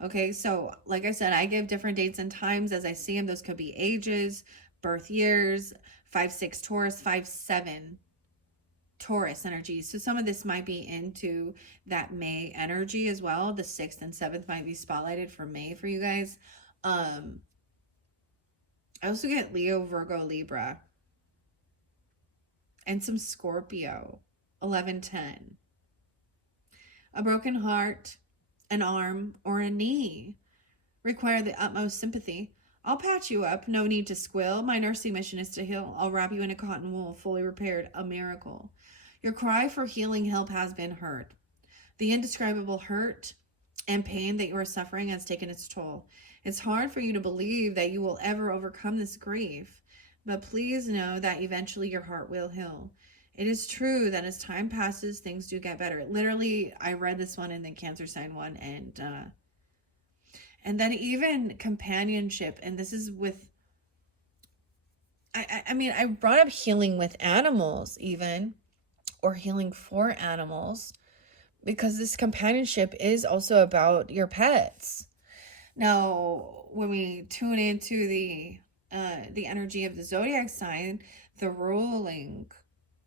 Okay, so like I said, I give different dates and times as I see them. Those could be ages, birth years, 5-6 Taurus, 5-7 Taurus energy. So some of this might be into that May energy as well. The 6th and 7th might be spotlighted for May for you guys. I also get Leo, Virgo, Libra, and some Scorpio. 11-10. A broken heart, an arm, or a knee require the utmost sympathy. I'll patch you up. No need to squeal. My nursing mission is to heal. I'll wrap you in a cotton wool, fully repaired. A miracle. Your cry for healing help has been heard. The indescribable hurt and pain that you are suffering has taken its toll. It's hard for you to believe that you will ever overcome this grief, but please know that eventually your heart will heal. It is true that as time passes, things do get better. Literally, I read this one in the Cancer sign one, and then even companionship, and this is with, I mean, I brought up healing with animals even, or healing for animals, because this companionship is also about your pets. Now, when we tune into the energy of the zodiac sign, the ruling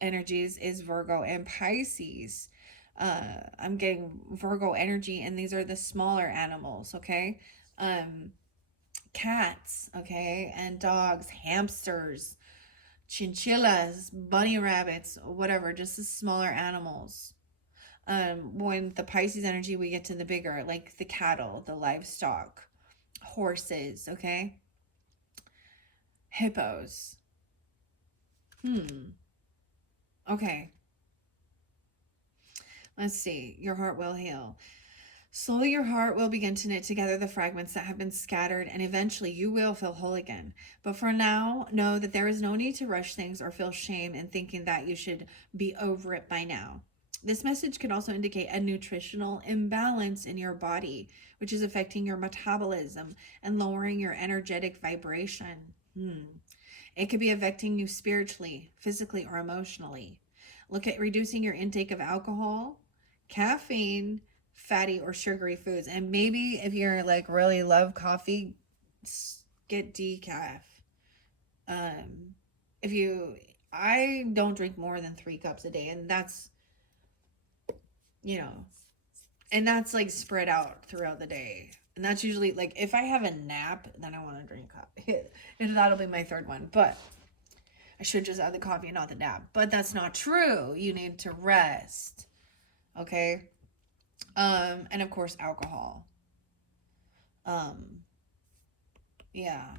energies is Virgo and Pisces. I'm getting Virgo energy, and these are the smaller animals, okay? Cats, okay, and dogs, hamsters, chinchillas, bunny rabbits, whatever, just the smaller animals. When the Pisces energy, we get to the bigger, like the cattle, the livestock, horses, okay? Hippos. Okay. Let's see. Your heart will heal. Slowly your heart will begin to knit together the fragments that have been scattered, and eventually you will feel whole again. But for now, know that there is no need to rush things or feel shame in thinking that you should be over it by now. This message could also indicate a nutritional imbalance in your body, which is affecting your metabolism and lowering your energetic vibration. It could be affecting you spiritually, physically, or emotionally. Look at reducing your intake of alcohol, caffeine, fatty or sugary foods. And maybe if you're like really love coffee, get decaf. If you, I don't drink more than 3 cups a day, and that's, you know, and that's like spread out throughout the day. And that's usually like if I have a nap, then I want to drink coffee. And that'll be my 3rd one. But I should just have the coffee and not the nap. But that's not true. You need to rest. Okay? And of course alcohol. Yeah.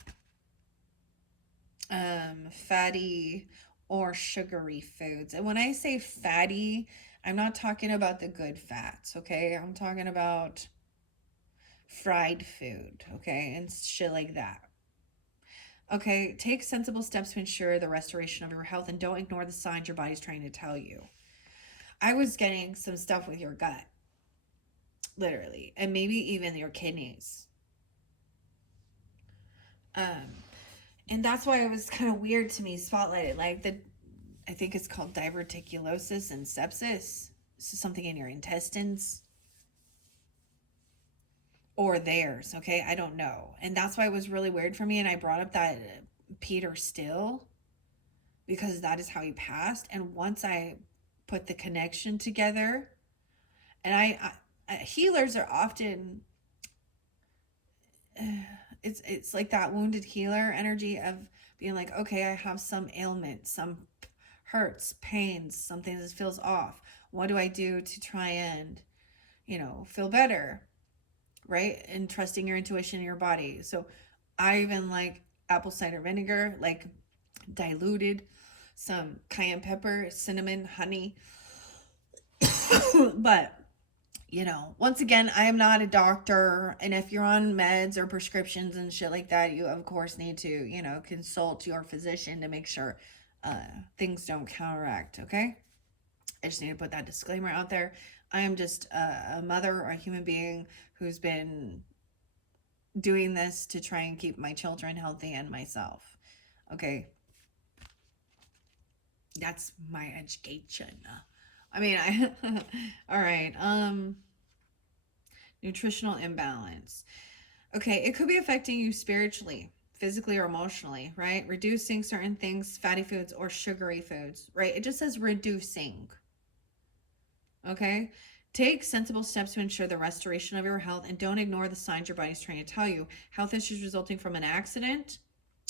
Fatty or sugary foods. And when I say fatty, I'm not talking about the good fats, okay? I'm talking about fried food, okay? And shit like that. Okay, take sensible steps to ensure the restoration of your health, and don't ignore the signs your body's trying to tell you. I was getting some stuff with your gut, literally, and maybe even your kidneys. And that's why it was kind of weird to me, spotlighted, like I think it's called diverticulosis and sepsis. So something in your intestines. Or theirs, okay? I don't know. And that's why it was really weird for me, and I brought up that Peter Still. because that is how he passed. And once I put the connection together, and healers are often, it's like that wounded healer energy of being like, okay, I have some ailment, some hurts, pains, something that feels off. What do I do to try and, feel better, right? And trusting your intuition in your body. So I even like apple cider vinegar, like diluted, some cayenne pepper, cinnamon, honey. But once again, I am not a doctor. And if you're on meds or prescriptions and shit like that, you, of course, need to, consult your physician to make sure uh, things don't counteract, okay? I just need to put that disclaimer out there. I am just a mother or a human being who's been doing this to try and keep my children healthy and myself, okay? That's my education. I mean, all right. Nutritional imbalance. Okay, it could be affecting you spiritually, physically, or emotionally, right? Reducing certain things, fatty foods or sugary foods, right? It just says reducing. Okay? Take sensible steps to ensure the restoration of your health and don't ignore the signs your body's trying to tell you. Health issues resulting from an accident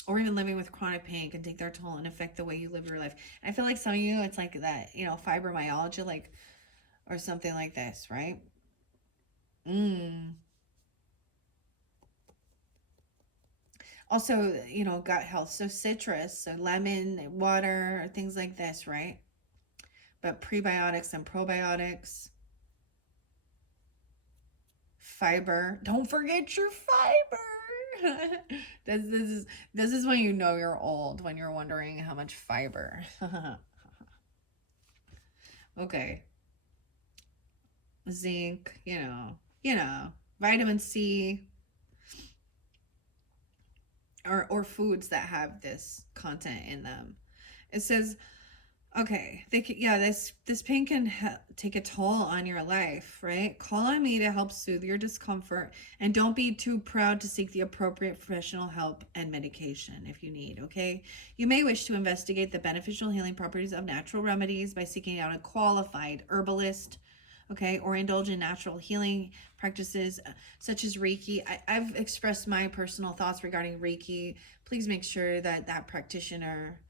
or even living with chronic pain can take their toll and affect the way you live your life. And I feel like some of you, it's like that, fibromyalgia, like, or something like this, right? Mm. Also, gut health. So citrus, so lemon, water, things like this, right? But prebiotics and probiotics, fiber. Don't forget your fiber. this is when you know you're old, when you're wondering how much fiber. Okay. Zinc, vitamin C, or foods that have this content in them. It says, okay, this pain can take a toll on your life, right? Call on me to help soothe your discomfort, and don't be too proud to seek the appropriate professional help and medication if you need, okay? You may wish to investigate the beneficial healing properties of natural remedies by seeking out a qualified herbalist, okay, or indulge in natural healing practices such as Reiki. I've expressed my personal thoughts regarding Reiki. Please make sure that practitioner,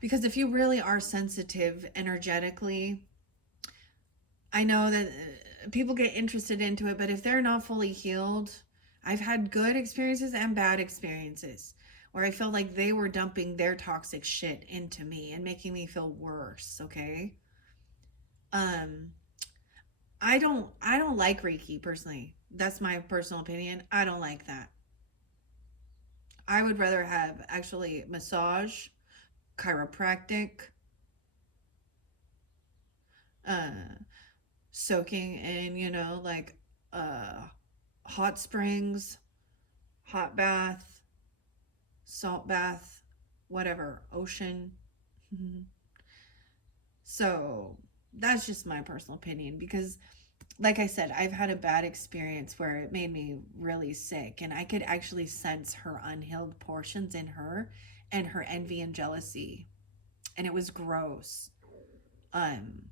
because if you really are sensitive energetically, I know that people get interested into it, but if they're not fully healed, I've had good experiences and bad experiences where I felt like they were dumping their toxic shit into me and making me feel worse, okay? Um I don't like Reiki personally. That's my personal opinion. I don't like that. I would rather have actually massage, chiropractic, uh soaking in, like uh hot springs, hot bath, salt bath, whatever, ocean. So that's just my personal opinion because, like I said, I've had a bad experience where it made me really sick, and I could actually sense her unhealed portions in her and her envy and jealousy, and it was gross. Um,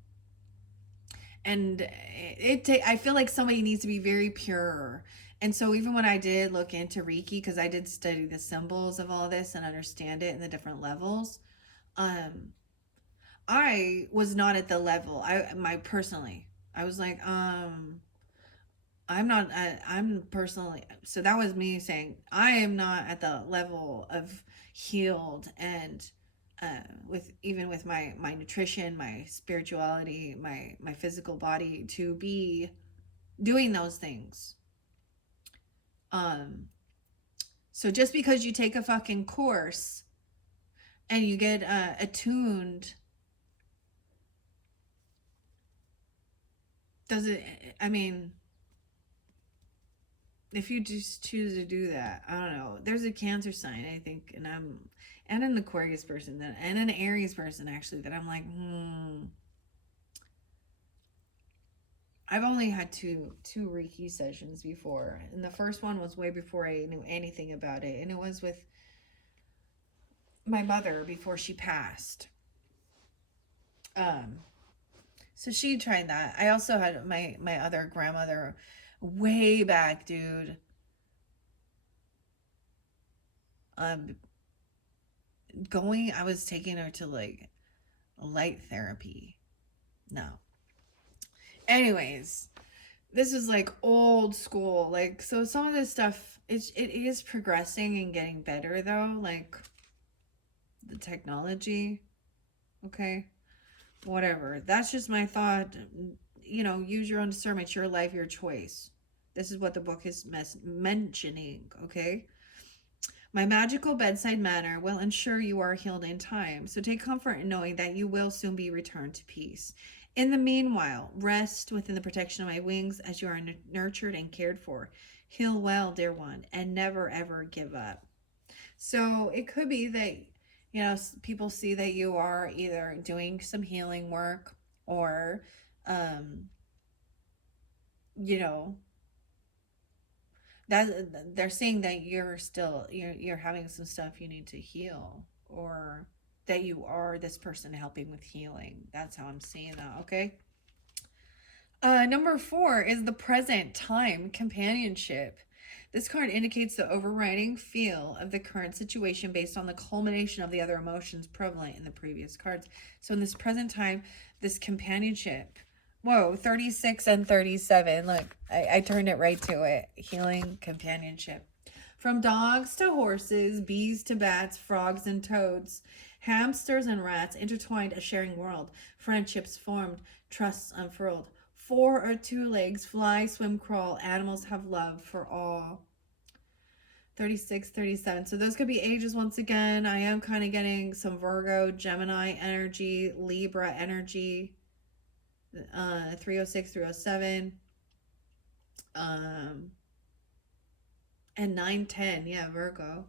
and I feel like somebody needs to be very pure. And so even when I did look into Reiki, because I did study the symbols of all this and understand it in the different levels, um I was not at the level. I was like, I'm not I'm personally, so that was me saying I am not at the level of healed and with even with my nutrition, my spirituality, my physical body to be doing those things. Um, so just because you take a fucking course and you get attuned, does it? I mean, if you just choose to do that, I don't know. There's a Cancer sign, I think, and an Aquarius person and an Aries person actually that I'm like, I've only had two Reiki sessions before, and the first one was way before I knew anything about it, and it was with my mother before she passed. Um, so she tried that. I also had my other grandmother way back, dude. Um, I was taking her to like light therapy. No. Anyways, this is like old school. Like, so some of this stuff, it is progressing and getting better though. Like the technology. Okay. Whatever. That's just my thought. You know, use your own discernment. Your life, your choice. This is what the book is mentioning. Okay. My magical bedside manner will ensure you are healed in time, so take comfort in knowing that you will soon be returned to peace. In the meanwhile, rest within the protection of my wings as you are nurtured and cared for. Heal well, dear one, and never ever give up. So it could be that, you know, people see that you are either doing some healing work or, um, you know, that they're saying that you're having some stuff you need to heal, or that you are this person helping with healing. That's how I'm seeing that. Okay. Number 4 is the present time companionship. This card indicates the overriding feel of the current situation based on the culmination of the other emotions prevalent in the previous cards. So in this present time, this companionship. Whoa, 36 and 37. Look, I turned it right to it. Healing companionship. From dogs to horses, bees to bats, frogs and toads, hamsters and rats intertwined a sharing world. Friendships formed, trusts unfurled. 4 or 2 legs, fly, swim, crawl. Animals have love for all. 36, 37. So those could be ages once again. I am kind of getting some Virgo, Gemini energy, Libra energy. 306, 307. And 910. Yeah, Virgo.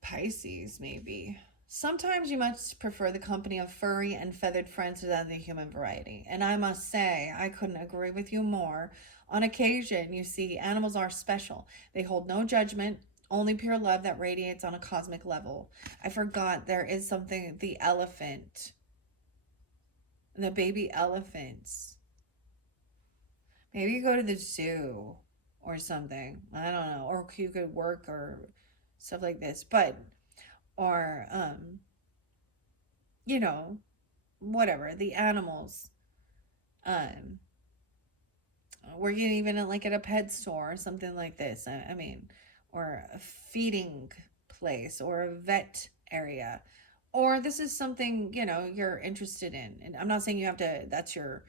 Pisces, maybe. Sometimes you must prefer the company of furry and feathered friends rather than the human variety. And I must say, I couldn't agree with you more. On occasion, you see, animals are special. They hold no judgment, only pure love that radiates on a cosmic level. I forgot there is something, the elephant, the baby elephants. Maybe you go to the zoo or something. I don't know. Or you could work or stuff like this. But, or, you know, whatever, the animals. Um, working even like at a pet store or something like this. I mean, or a feeding place or a vet area. Or this is something, you know, you're interested in. And I'm not saying you have to, that's your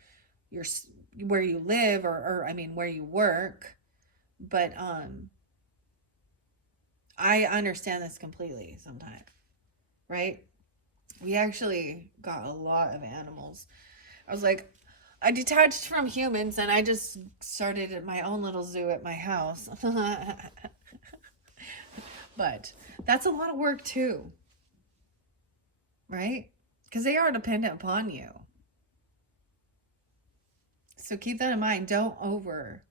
where you live or I mean where you work, but I understand this completely sometimes, right? We actually got a lot of animals. I was like, I detached from humans and I just started my own little zoo at my house. But that's a lot of work too, right? Because they are dependent upon you. So keep that in mind. Don't over.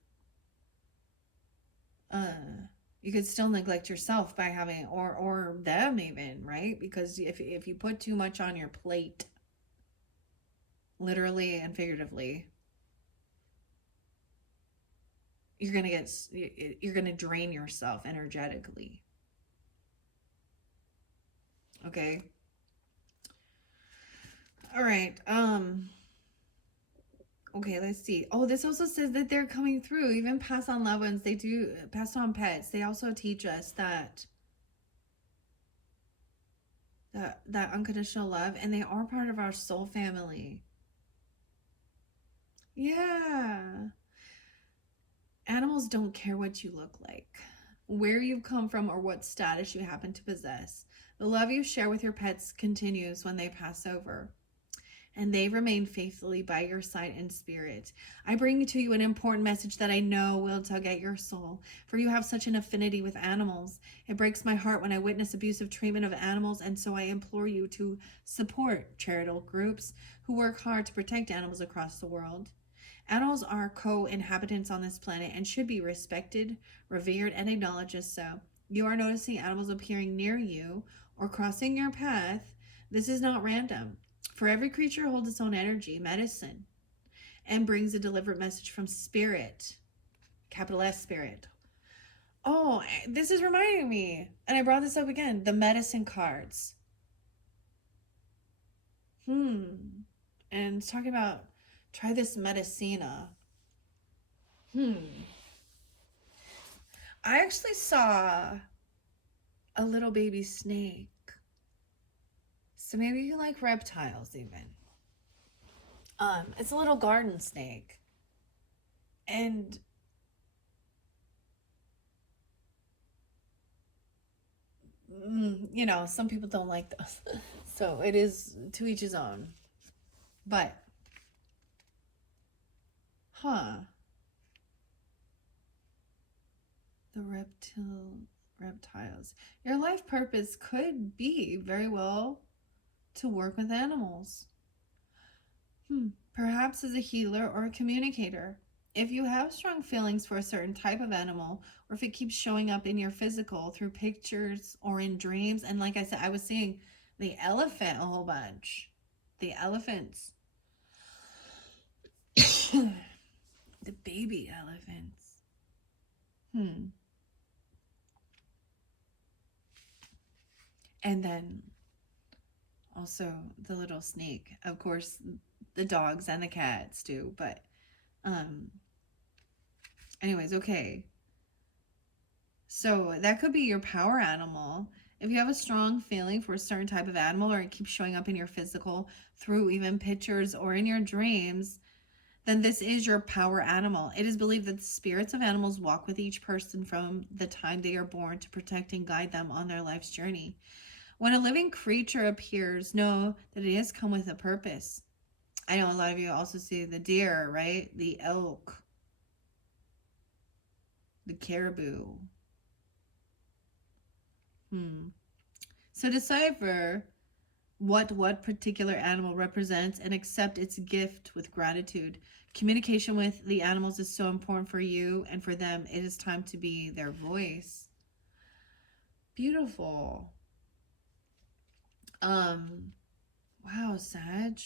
You could still neglect yourself by having or them even, right? Because if you put too much on your plate, literally and figuratively, you're gonna drain yourself energetically. Okay. All right. Okay, let's see. Oh, this also says that they're coming through. Even pass on loved ones. They do pass on pets. They also teach us that unconditional love, and they are part of our soul family. Yeah. Animals don't care what you look like, where you've come from, or what status you happen to possess. The love you share with your pets continues when they pass over, and they remain faithfully by your side in spirit. I bring to you an important message that I know will tug at your soul, for you have such an affinity with animals. It breaks my heart when I witness abusive treatment of animals, and so I implore you to support charitable groups who work hard to protect animals across the world. Animals are co-inhabitants on this planet and should be respected, revered, and acknowledged as so. You are noticing animals appearing near you or crossing your path, this is not random. For every creature holds its own energy, medicine, and brings a deliberate message from spirit, capital S spirit. Oh, this is reminding me, and I brought this up again, the medicine cards. And it's talking about try this medicina. I actually saw a little baby snake. So maybe you like reptiles even. It's a little garden snake. And you know, some people don't like those. So it is to each his own. But the reptiles. Your life purpose could be very well to work with animals. Perhaps as a healer or a communicator. If you have strong feelings for a certain type of animal, or if it keeps showing up in your physical through pictures or in dreams, and like I said, I was seeing the elephant a whole bunch. The elephants. The baby elephants. And then also the little snake. Of course, the dogs and the cats too, but anyways, okay. So that could be your power animal. If you have a strong feeling for a certain type of animal, or it keeps showing up in your physical through even pictures or in your dreams, then this is your power animal. It is believed that the spirits of animals walk with each person from the time they are born to protect and guide them on their life's journey. When a living creature appears, know that it has come with a purpose. I know a lot of you also see the deer, right? The elk, the caribou. So decipher what particular animal represents and accept its gift with gratitude. Communication with the animals is so important for you and for them. It is time to be their voice. Beautiful. Wow, Sag.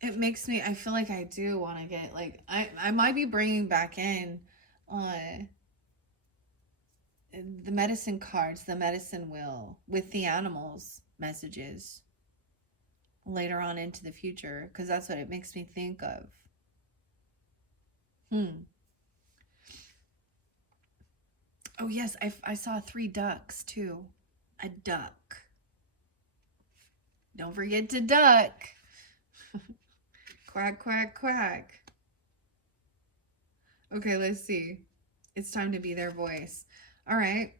It makes me, I feel like I do want to get, like, I might be bringing back in the medicine cards, the medicine wheel with the animals messages later on into the future, because that's what it makes me think of. Oh yes, I saw 3 ducks too. A duck. Don't forget to duck. Quack, quack, quack. Okay, let's see. It's time to be their voice. All right.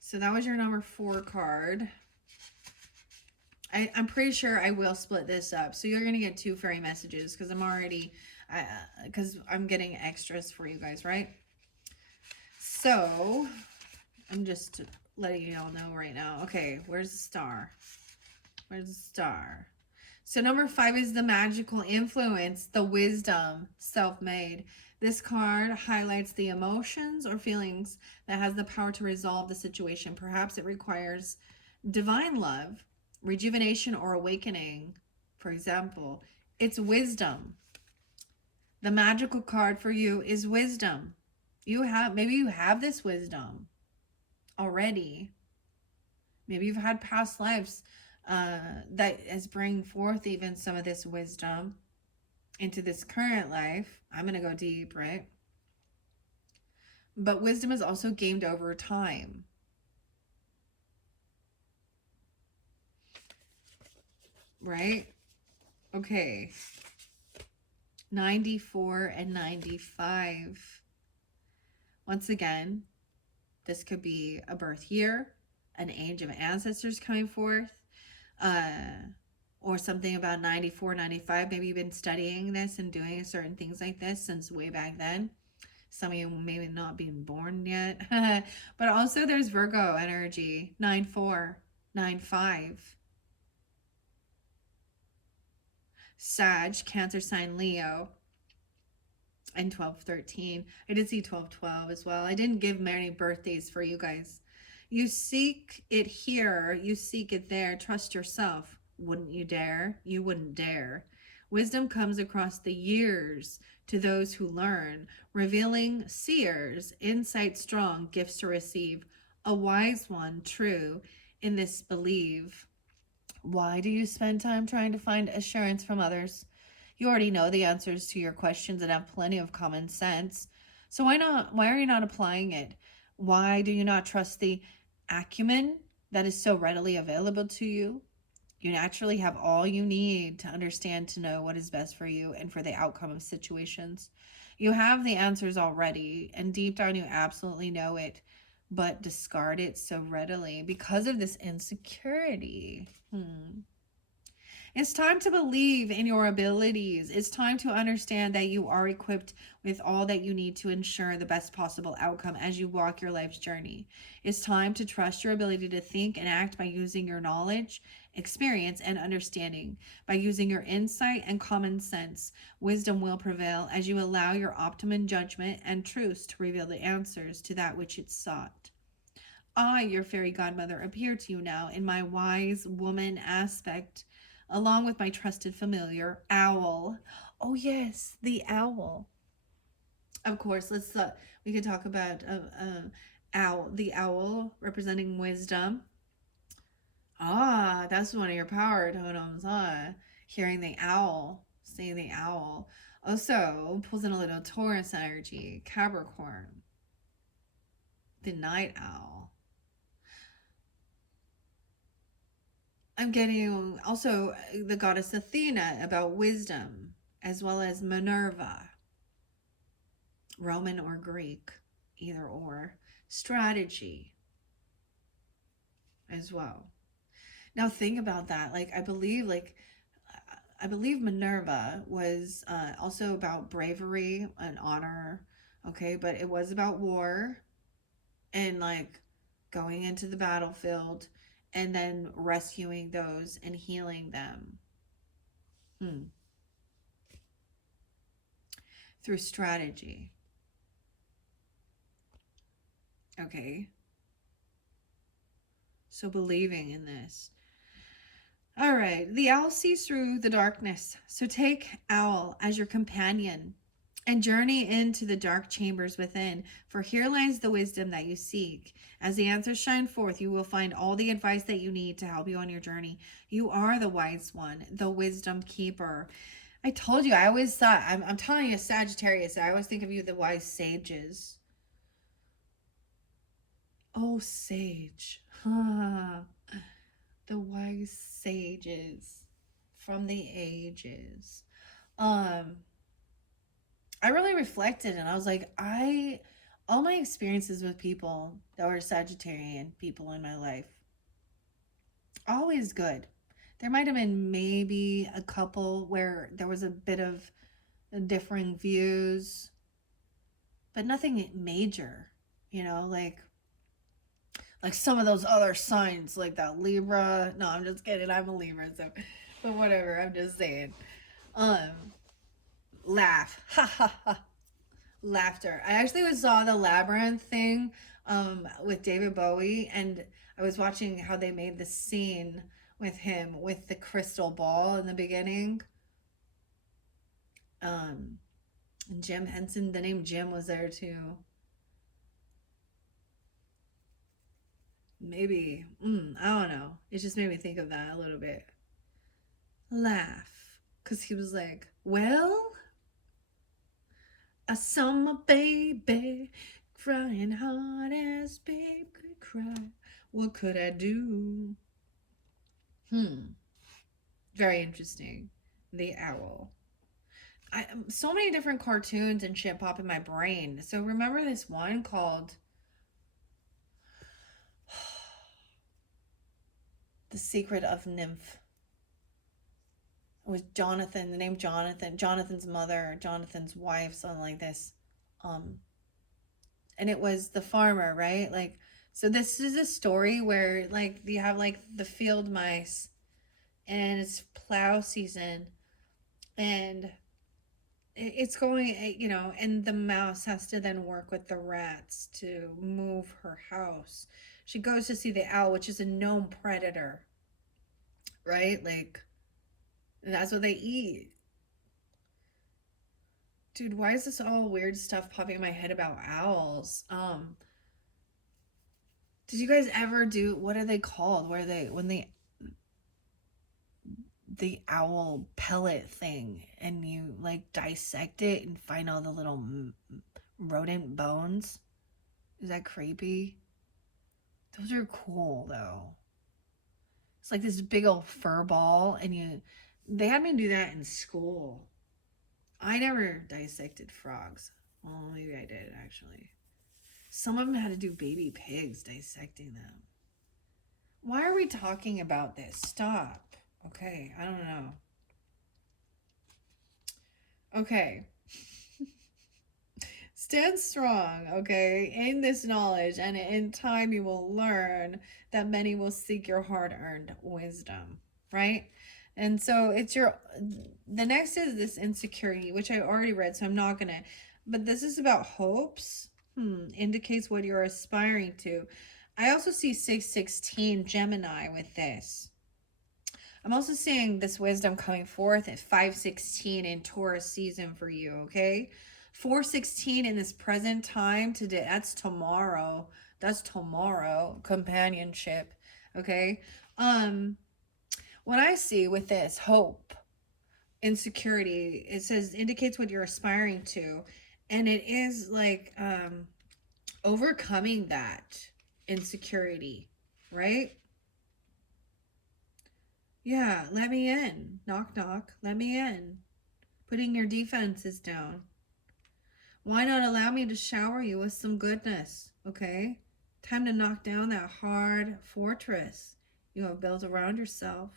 So that was your number 4 card. I'm pretty sure I will split this up. So you're going to get 2 fairy messages because I'm already, because I'm getting extras for you guys, right? So I'm just letting you all know right now. Okay, where's the star? Where's the star? So number 5 is the magical influence, the wisdom, self-made. This card highlights the emotions or feelings that has the power to resolve the situation. Perhaps it requires divine love, rejuvenation, or awakening. For example, it's wisdom. The magical card for you is wisdom. Maybe you have this wisdom already. Maybe you've had past lives that is bringing forth even some of this wisdom into this current life. I'm going to go deep, right? But wisdom is also gained over time. Right? Okay. 94 and 95. Once again, this could be a birth year, an age of ancestors coming forth, or something about 94, 95. Maybe you've been studying this and doing certain things like this since way back then. Some of you maybe not being born yet. But also there's Virgo energy, 94, 95. Sag, Cancer sign, Leo. and 1213. I did see 1212 as well. I didn't give many birthdays for you guys. You seek it here, you seek it there. Trust yourself. Wouldn't you dare? You wouldn't dare. Wisdom comes across the years to those who learn, revealing seers, insight strong, gifts to receive. A wise one, true, in this believe. Why do you spend time trying to find assurance from others? You already know the answers to your questions and have plenty of common sense. So why are you not applying it? Why do you not trust the acumen that is so readily available to you? You naturally have all you need to understand to know what is best for you and for the outcome of situations. You have the answers already, and deep down you absolutely know it, but discard it so readily because of this insecurity. It's time to believe in your abilities. It's time to understand that you are equipped with all that you need to ensure the best possible outcome as you walk your life's journey. It's time to trust your ability to think and act by using your knowledge, experience, and understanding. By using your insight and common sense, wisdom will prevail as you allow your optimum judgment and truth to reveal the answers to that which it sought. I, your fairy godmother, appear to you now in my wise woman aspect, along with my trusted familiar, Owl. Oh yes, the owl. Of course, we could talk about owl, the owl representing wisdom. Ah, that's one of your power totems, huh? Hearing the owl, seeing the owl. Also pulls in a little Taurus energy, Capricorn, the night owl. I'm getting also the goddess Athena about wisdom, as well as Minerva, Roman or Greek, either or, strategy as well. Now think about that. I believe Minerva was also about bravery and honor. Okay, but it was about war and going into the battlefield and then rescuing those and healing them through strategy. Okay, so believing in this. All right, the owl sees through the darkness, so take Owl as your companion and journey into the dark chambers within, for here lies the wisdom that you seek. As the answers shine forth, you will find all the advice that you need to help you on your journey. You are the wise one, the wisdom keeper. I told you, I always thought, I'm telling you, Sagittarius, I always think of you, the wise sages. Oh, sage. Huh. The wise sages from the ages. I really reflected and I was like, all my experiences with people that were Sagittarian people in my life, always good. There might have been maybe a couple where there was a bit of differing views, but nothing major, like some of those other signs, like that Libra. No, I'm just kidding. I'm a Libra, so but whatever. I'm just saying. Um, laugh, ha ha ha, laughter. I actually saw the Labyrinth thing, with David Bowie, and I was watching how they made the scene with him with the crystal ball in the beginning. And Jim Henson, the name Jim was there too. Maybe, I don't know. It just made me think of that a little bit. Laugh. Because he was like, well, I saw my baby crying hard as babe could cry. What could I do? Very interesting. The owl. So many different cartoons and shit pop in my brain. So remember this one called The Secret of Nymph. It was Jonathan, the name Jonathan, Jonathan's mother, Jonathan's wife, something like this. And it was the farmer, right? So this is a story where you have the field mice and it's plow season and it's going, you know, and the mouse has to then work with the rats to move her house. She goes to see the owl, which is a known predator, right? Like, that's what they eat. Dude, why is this all weird stuff popping in my head about owls? Did you guys ever do, what are they called? Where they, when the owl pellet thing and you like dissect it and find all the little rodent bones? Is that creepy? Those are cool though. It's like this big old fur ball, and they had me do that in school. I never dissected frogs. Well, maybe I did actually. Some of them had to do baby pigs dissecting them. Why are we talking about this? Stop. Okay, I don't know. Okay. Stand strong, okay, in this knowledge, and in time you will learn that many will seek your hard earned wisdom, right? And so the next is this insecurity, which I already read, so I'm not gonna, but this is about hopes, indicates what you're aspiring to. I also see 616 Gemini with this. I'm also seeing this wisdom coming forth at 516 in Taurus season for you, okay? 416 in this present time today, that's tomorrow. That's tomorrow. Companionship, okay? What I see with this hope, insecurity, it says indicates what you're aspiring to. And it is like overcoming that insecurity, right? Yeah, let me in. Knock, knock. Let me in. Putting your defenses down. Why not allow me to shower you with some goodness, okay? Time to knock down that hard fortress you have built around yourself.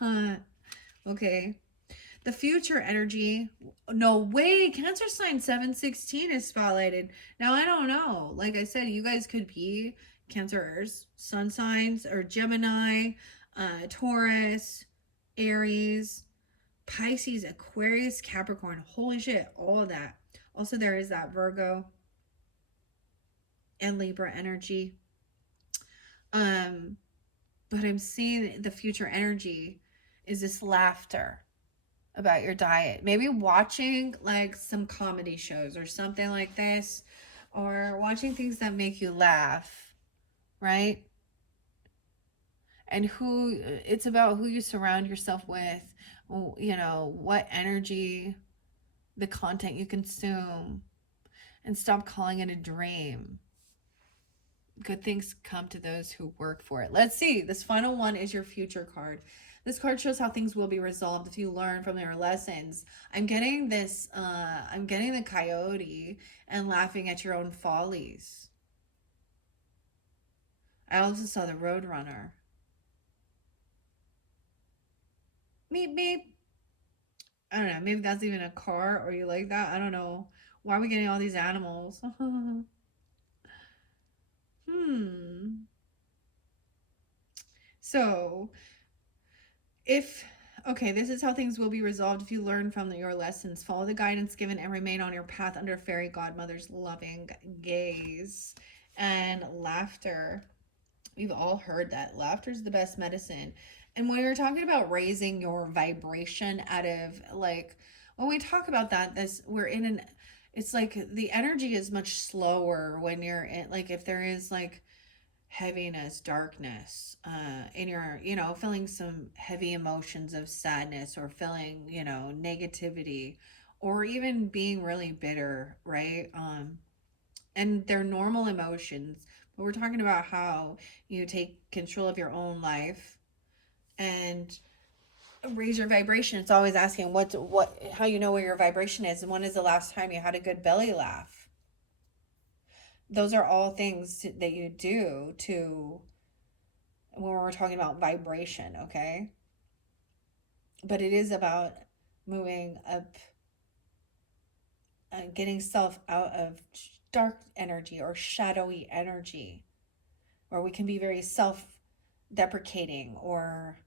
Huh. Okay. The future energy. No way. Cancer sign 716 is spotlighted. Now, I don't know. Like I said, you guys could be Cancers, sun signs, or Gemini, Taurus, Aries, Pisces, Aquarius, Capricorn. Holy shit, all of that. Also, there is that Virgo and Libra energy. But I'm seeing the future energy is this laughter about your diet. Maybe watching like some comedy shows or something like this, or watching things that make you laugh, right? And it's about who you surround yourself with, you know, what energy, the content you consume, and stop calling it a dream. Good things come to those who work for it. Let's see. This final one is your future card. This card shows how things will be resolved if you learn from their lessons. I'm getting this, I'm getting the coyote and laughing at your own follies. I also saw the roadrunner. Beep, beep. I don't know. Maybe that's even a car or you like that. I don't know. Why are we getting all these animals? So, if okay, this is how things will be resolved if you learn from your lessons. Follow the guidance given and remain on your path under Fairy Godmother's loving gaze. And laughter. We've all heard that laughter is the best medicine. And when we're talking about raising your vibration out of like, when we talk about that, we're in an, it's like the energy is much slower when you're in, like, if there is like heaviness, darkness, in your, you know, feeling some heavy emotions of sadness or feeling, you know, negativity or even being really bitter, right? And they're normal emotions, but we're talking about how you take control of your own life and raise your vibration. It's always asking how you know where your vibration is and when is the last time you had a good belly laugh. Those are all things that you do to when we're talking about vibration, okay? But it is about moving up, getting self out of dark energy or shadowy energy, where we can be very self deprecating or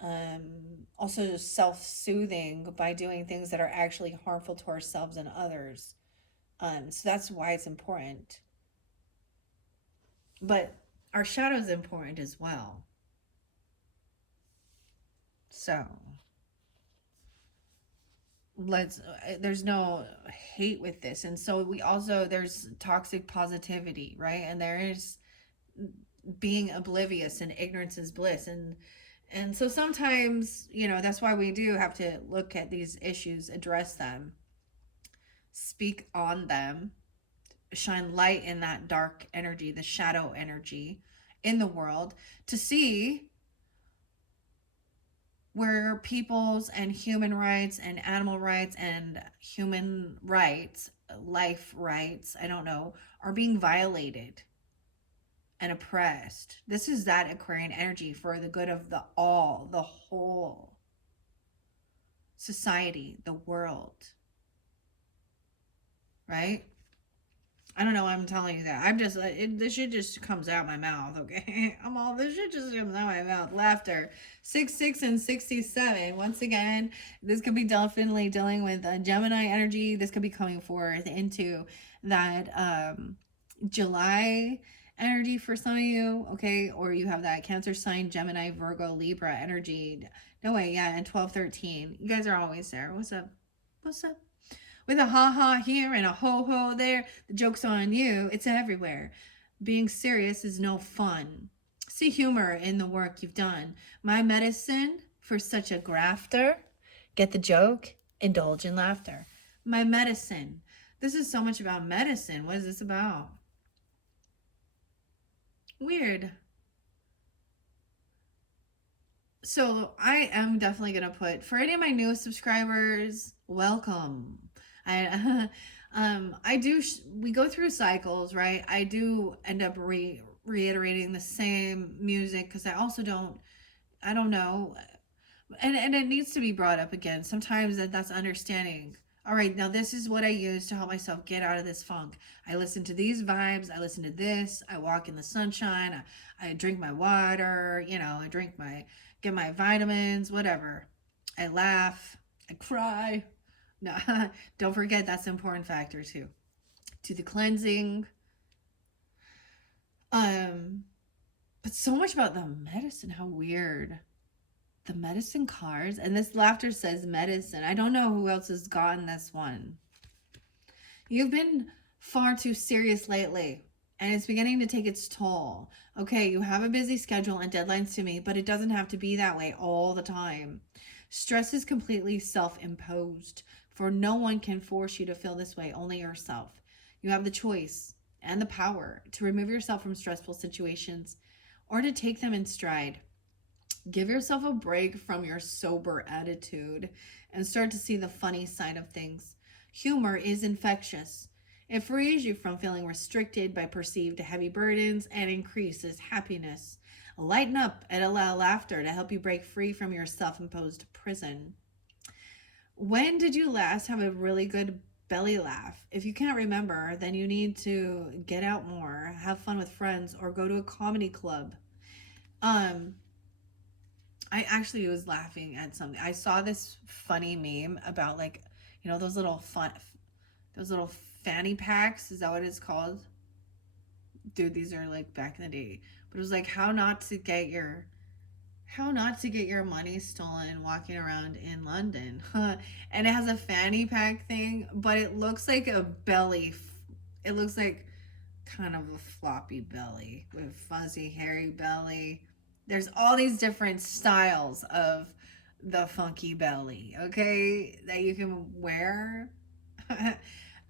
Also self-soothing by doing things that are actually harmful to ourselves and others. So that's why it's important. But our shadow is important as well. So let's there's no hate with this. And so we also, there's toxic positivity, right? And there is being oblivious, and ignorance is bliss. And so sometimes, that's why we do have to look at these issues, address them, speak on them, shine light in that dark energy, the shadow energy in the world, to see where people's and human rights and animal rights and human rights, life rights, I don't know, are being violated and oppressed. This is that Aquarian energy for the good of the all, the whole society, the world, right? I don't know why I'm telling you that. I'm just, this shit just comes out my mouth, okay? This shit just comes out my mouth. Laughter. 66 and 67. Once again, this could be definitely dealing with Gemini energy. This could be coming forth into that July energy for some of you, okay? Or you have that Cancer sign, Gemini, Virgo, Libra energy. No way, yeah, and 12, 13. You guys are always there. What's up? What's up? With a ha ha here and a ho ho there, the joke's on you. It's everywhere. Being serious is no fun. See humor in the work you've done. My medicine for such a grafter. Get the joke? Indulge in laughter. My medicine. This is so much about medicine. What is this about? Weird. So I am definitely gonna put, for any of my newest subscribers, welcome. I I do we go through cycles, right? I do end up reiterating the same music because I don't know, and it needs to be brought up again. Sometimes that's understanding. All right, now this is what I use to help myself get out of this funk. I listen to these vibes. I listen to this. I walk in the sunshine. I drink my water. I get my vitamins, whatever. I laugh. I cry. No, don't forget that's an important factor too. To the cleansing. Um, but so much about the medicine. How weird. The medicine cards, and this laughter says medicine. I don't know who else has gotten this one. You've been far too serious lately, and it's beginning to take its toll. Okay, you have a busy schedule and deadlines to meet, but it doesn't have to be that way all the time. Stress is completely self-imposed, for no one can force you to feel this way, only yourself. You have the choice and the power to remove yourself from stressful situations or to take them in stride. Give yourself a break from your sober attitude and start to see the funny side of things. Humor is infectious. It frees you from feeling restricted by perceived heavy burdens and increases happiness. Lighten up and allow laughter to help you break free from your self-imposed prison. When did you last have a really good belly laugh? If you can't remember, then you need to get out more, have fun with friends, or go to a comedy club. I actually was laughing at something. I saw this funny meme about, like, those little fanny packs. Is that what it's called? Dude, these are like back in the day. But it was like how not to get your money stolen walking around in London. And it has a fanny pack thing, but it looks like a belly. It looks like kind of a floppy belly with fuzzy, hairy belly. There's all these different styles of the funky belly, okay, that you can wear.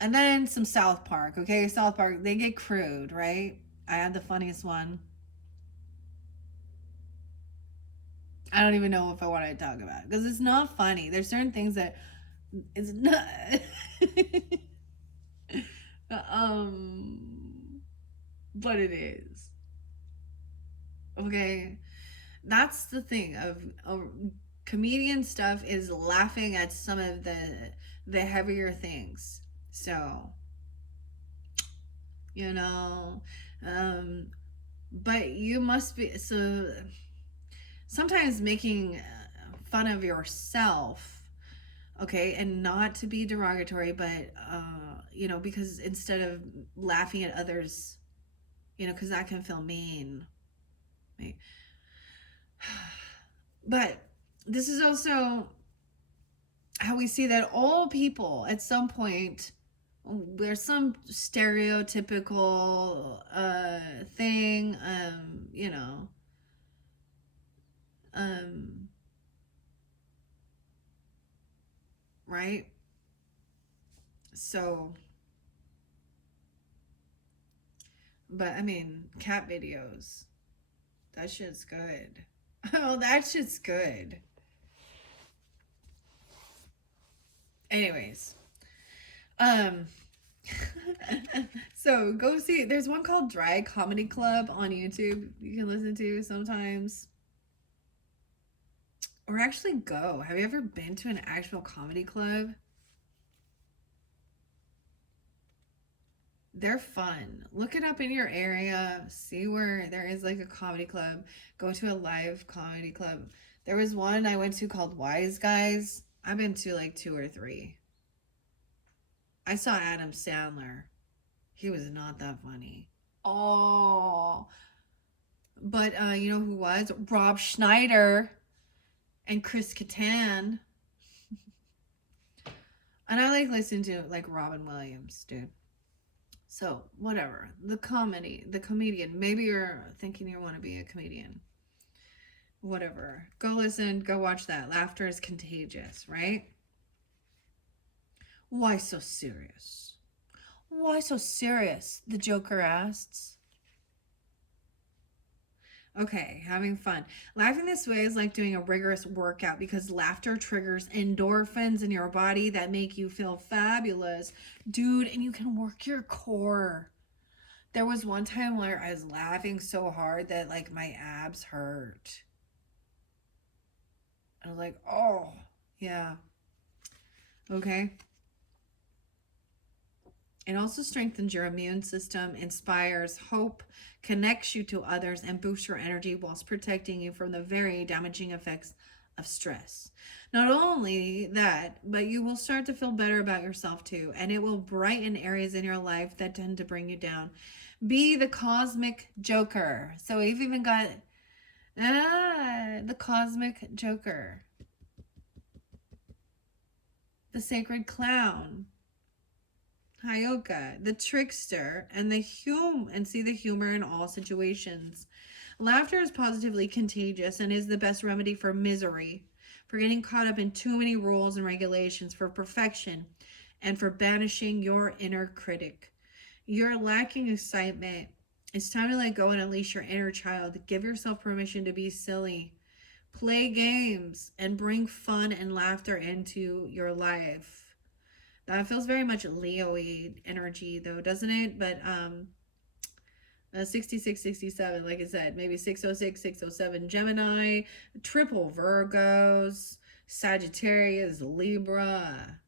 And then some South Park, okay? South Park, they get crude, right? I had the funniest one. I don't even know if I want to talk about it because it's not funny. There's certain things that it's not. um, but it is, okay. That's the thing of comedian stuff, is laughing at some of the heavier things. So, you know, um, but you must be so. sometimes making fun of yourself, okay, and not to be derogatory, but you know, because instead of laughing at others, you know, because that can feel mean, right? But this is also how we see that all people at some point, there's some stereotypical thing, you know, um right? So, but I mean, cat videos, that shit's good. Oh, that shit's good. Anyways, um so go see, there's one called Dry Comedy Club on YouTube you can listen to sometimes. Or actually go. Have you ever been to an actual comedy club? They're fun. Look it up in your area. See where there is like a comedy club. Go to a live comedy club. There was one I went to called Wise Guys. I've been to like 2 or 3. I saw Adam Sandler. He was not that funny. Oh, but you know who was? Rob Schneider and Chris Kattan. And I like listening to like Robin Williams, dude. So, whatever. The comedian. Maybe you're thinking you want to be a comedian. Whatever. Go listen, go watch that. Laughter is contagious, right? Why so serious? Why so serious? The Joker asks. Okay, having fun. Laughing this way is like doing a rigorous workout because laughter triggers endorphins in your body that make you feel fabulous. Dude, and you can work your core. There was one time where I was laughing so hard that like my abs hurt. I was like, oh, yeah. Okay. It also strengthens your immune system, inspires hope, connects you to others, and boosts your energy whilst protecting you from the very damaging effects of stress. Not only that, but you will start to feel better about yourself too, and it will brighten areas in your life that tend to bring you down. Be the cosmic joker. So we've even got the cosmic joker, the sacred clown, Hyoka, the trickster, and see the humor in all situations. Laughter is positively contagious and is the best remedy for misery, for getting caught up in too many rules and regulations, for perfection, and for banishing your inner critic. You're lacking excitement. It's time to let go and unleash your inner child. Give yourself permission to be silly. Play games and bring fun and laughter into your life. That feels very much Leo-y energy though, doesn't it? But 66, 67, like I said, maybe 606, 607 Gemini, triple Virgos, Sagittarius, Libra,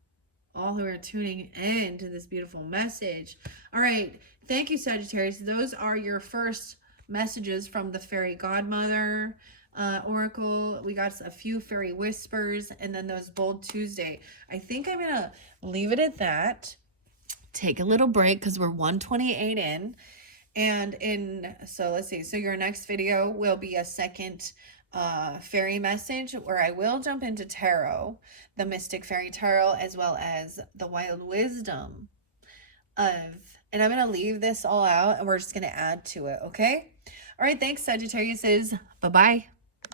all who are tuning in to this beautiful message. All right, thank you, Sagittarius. Those are your first messages from the Fairy Godmother oracle. We got a few fairy whispers, and then those Bold Tuesday. I think I'm gonna leave it at that. Take a little break because we're 128 in, and so let's see. So your next video will be a second fairy message where I will jump into tarot, the Mystic Fairy Tarot, as well as the Wild Wisdom of, and I'm gonna leave this all out and we're just gonna add to it. Okay. All right, thanks, Sagittarius. Bye bye.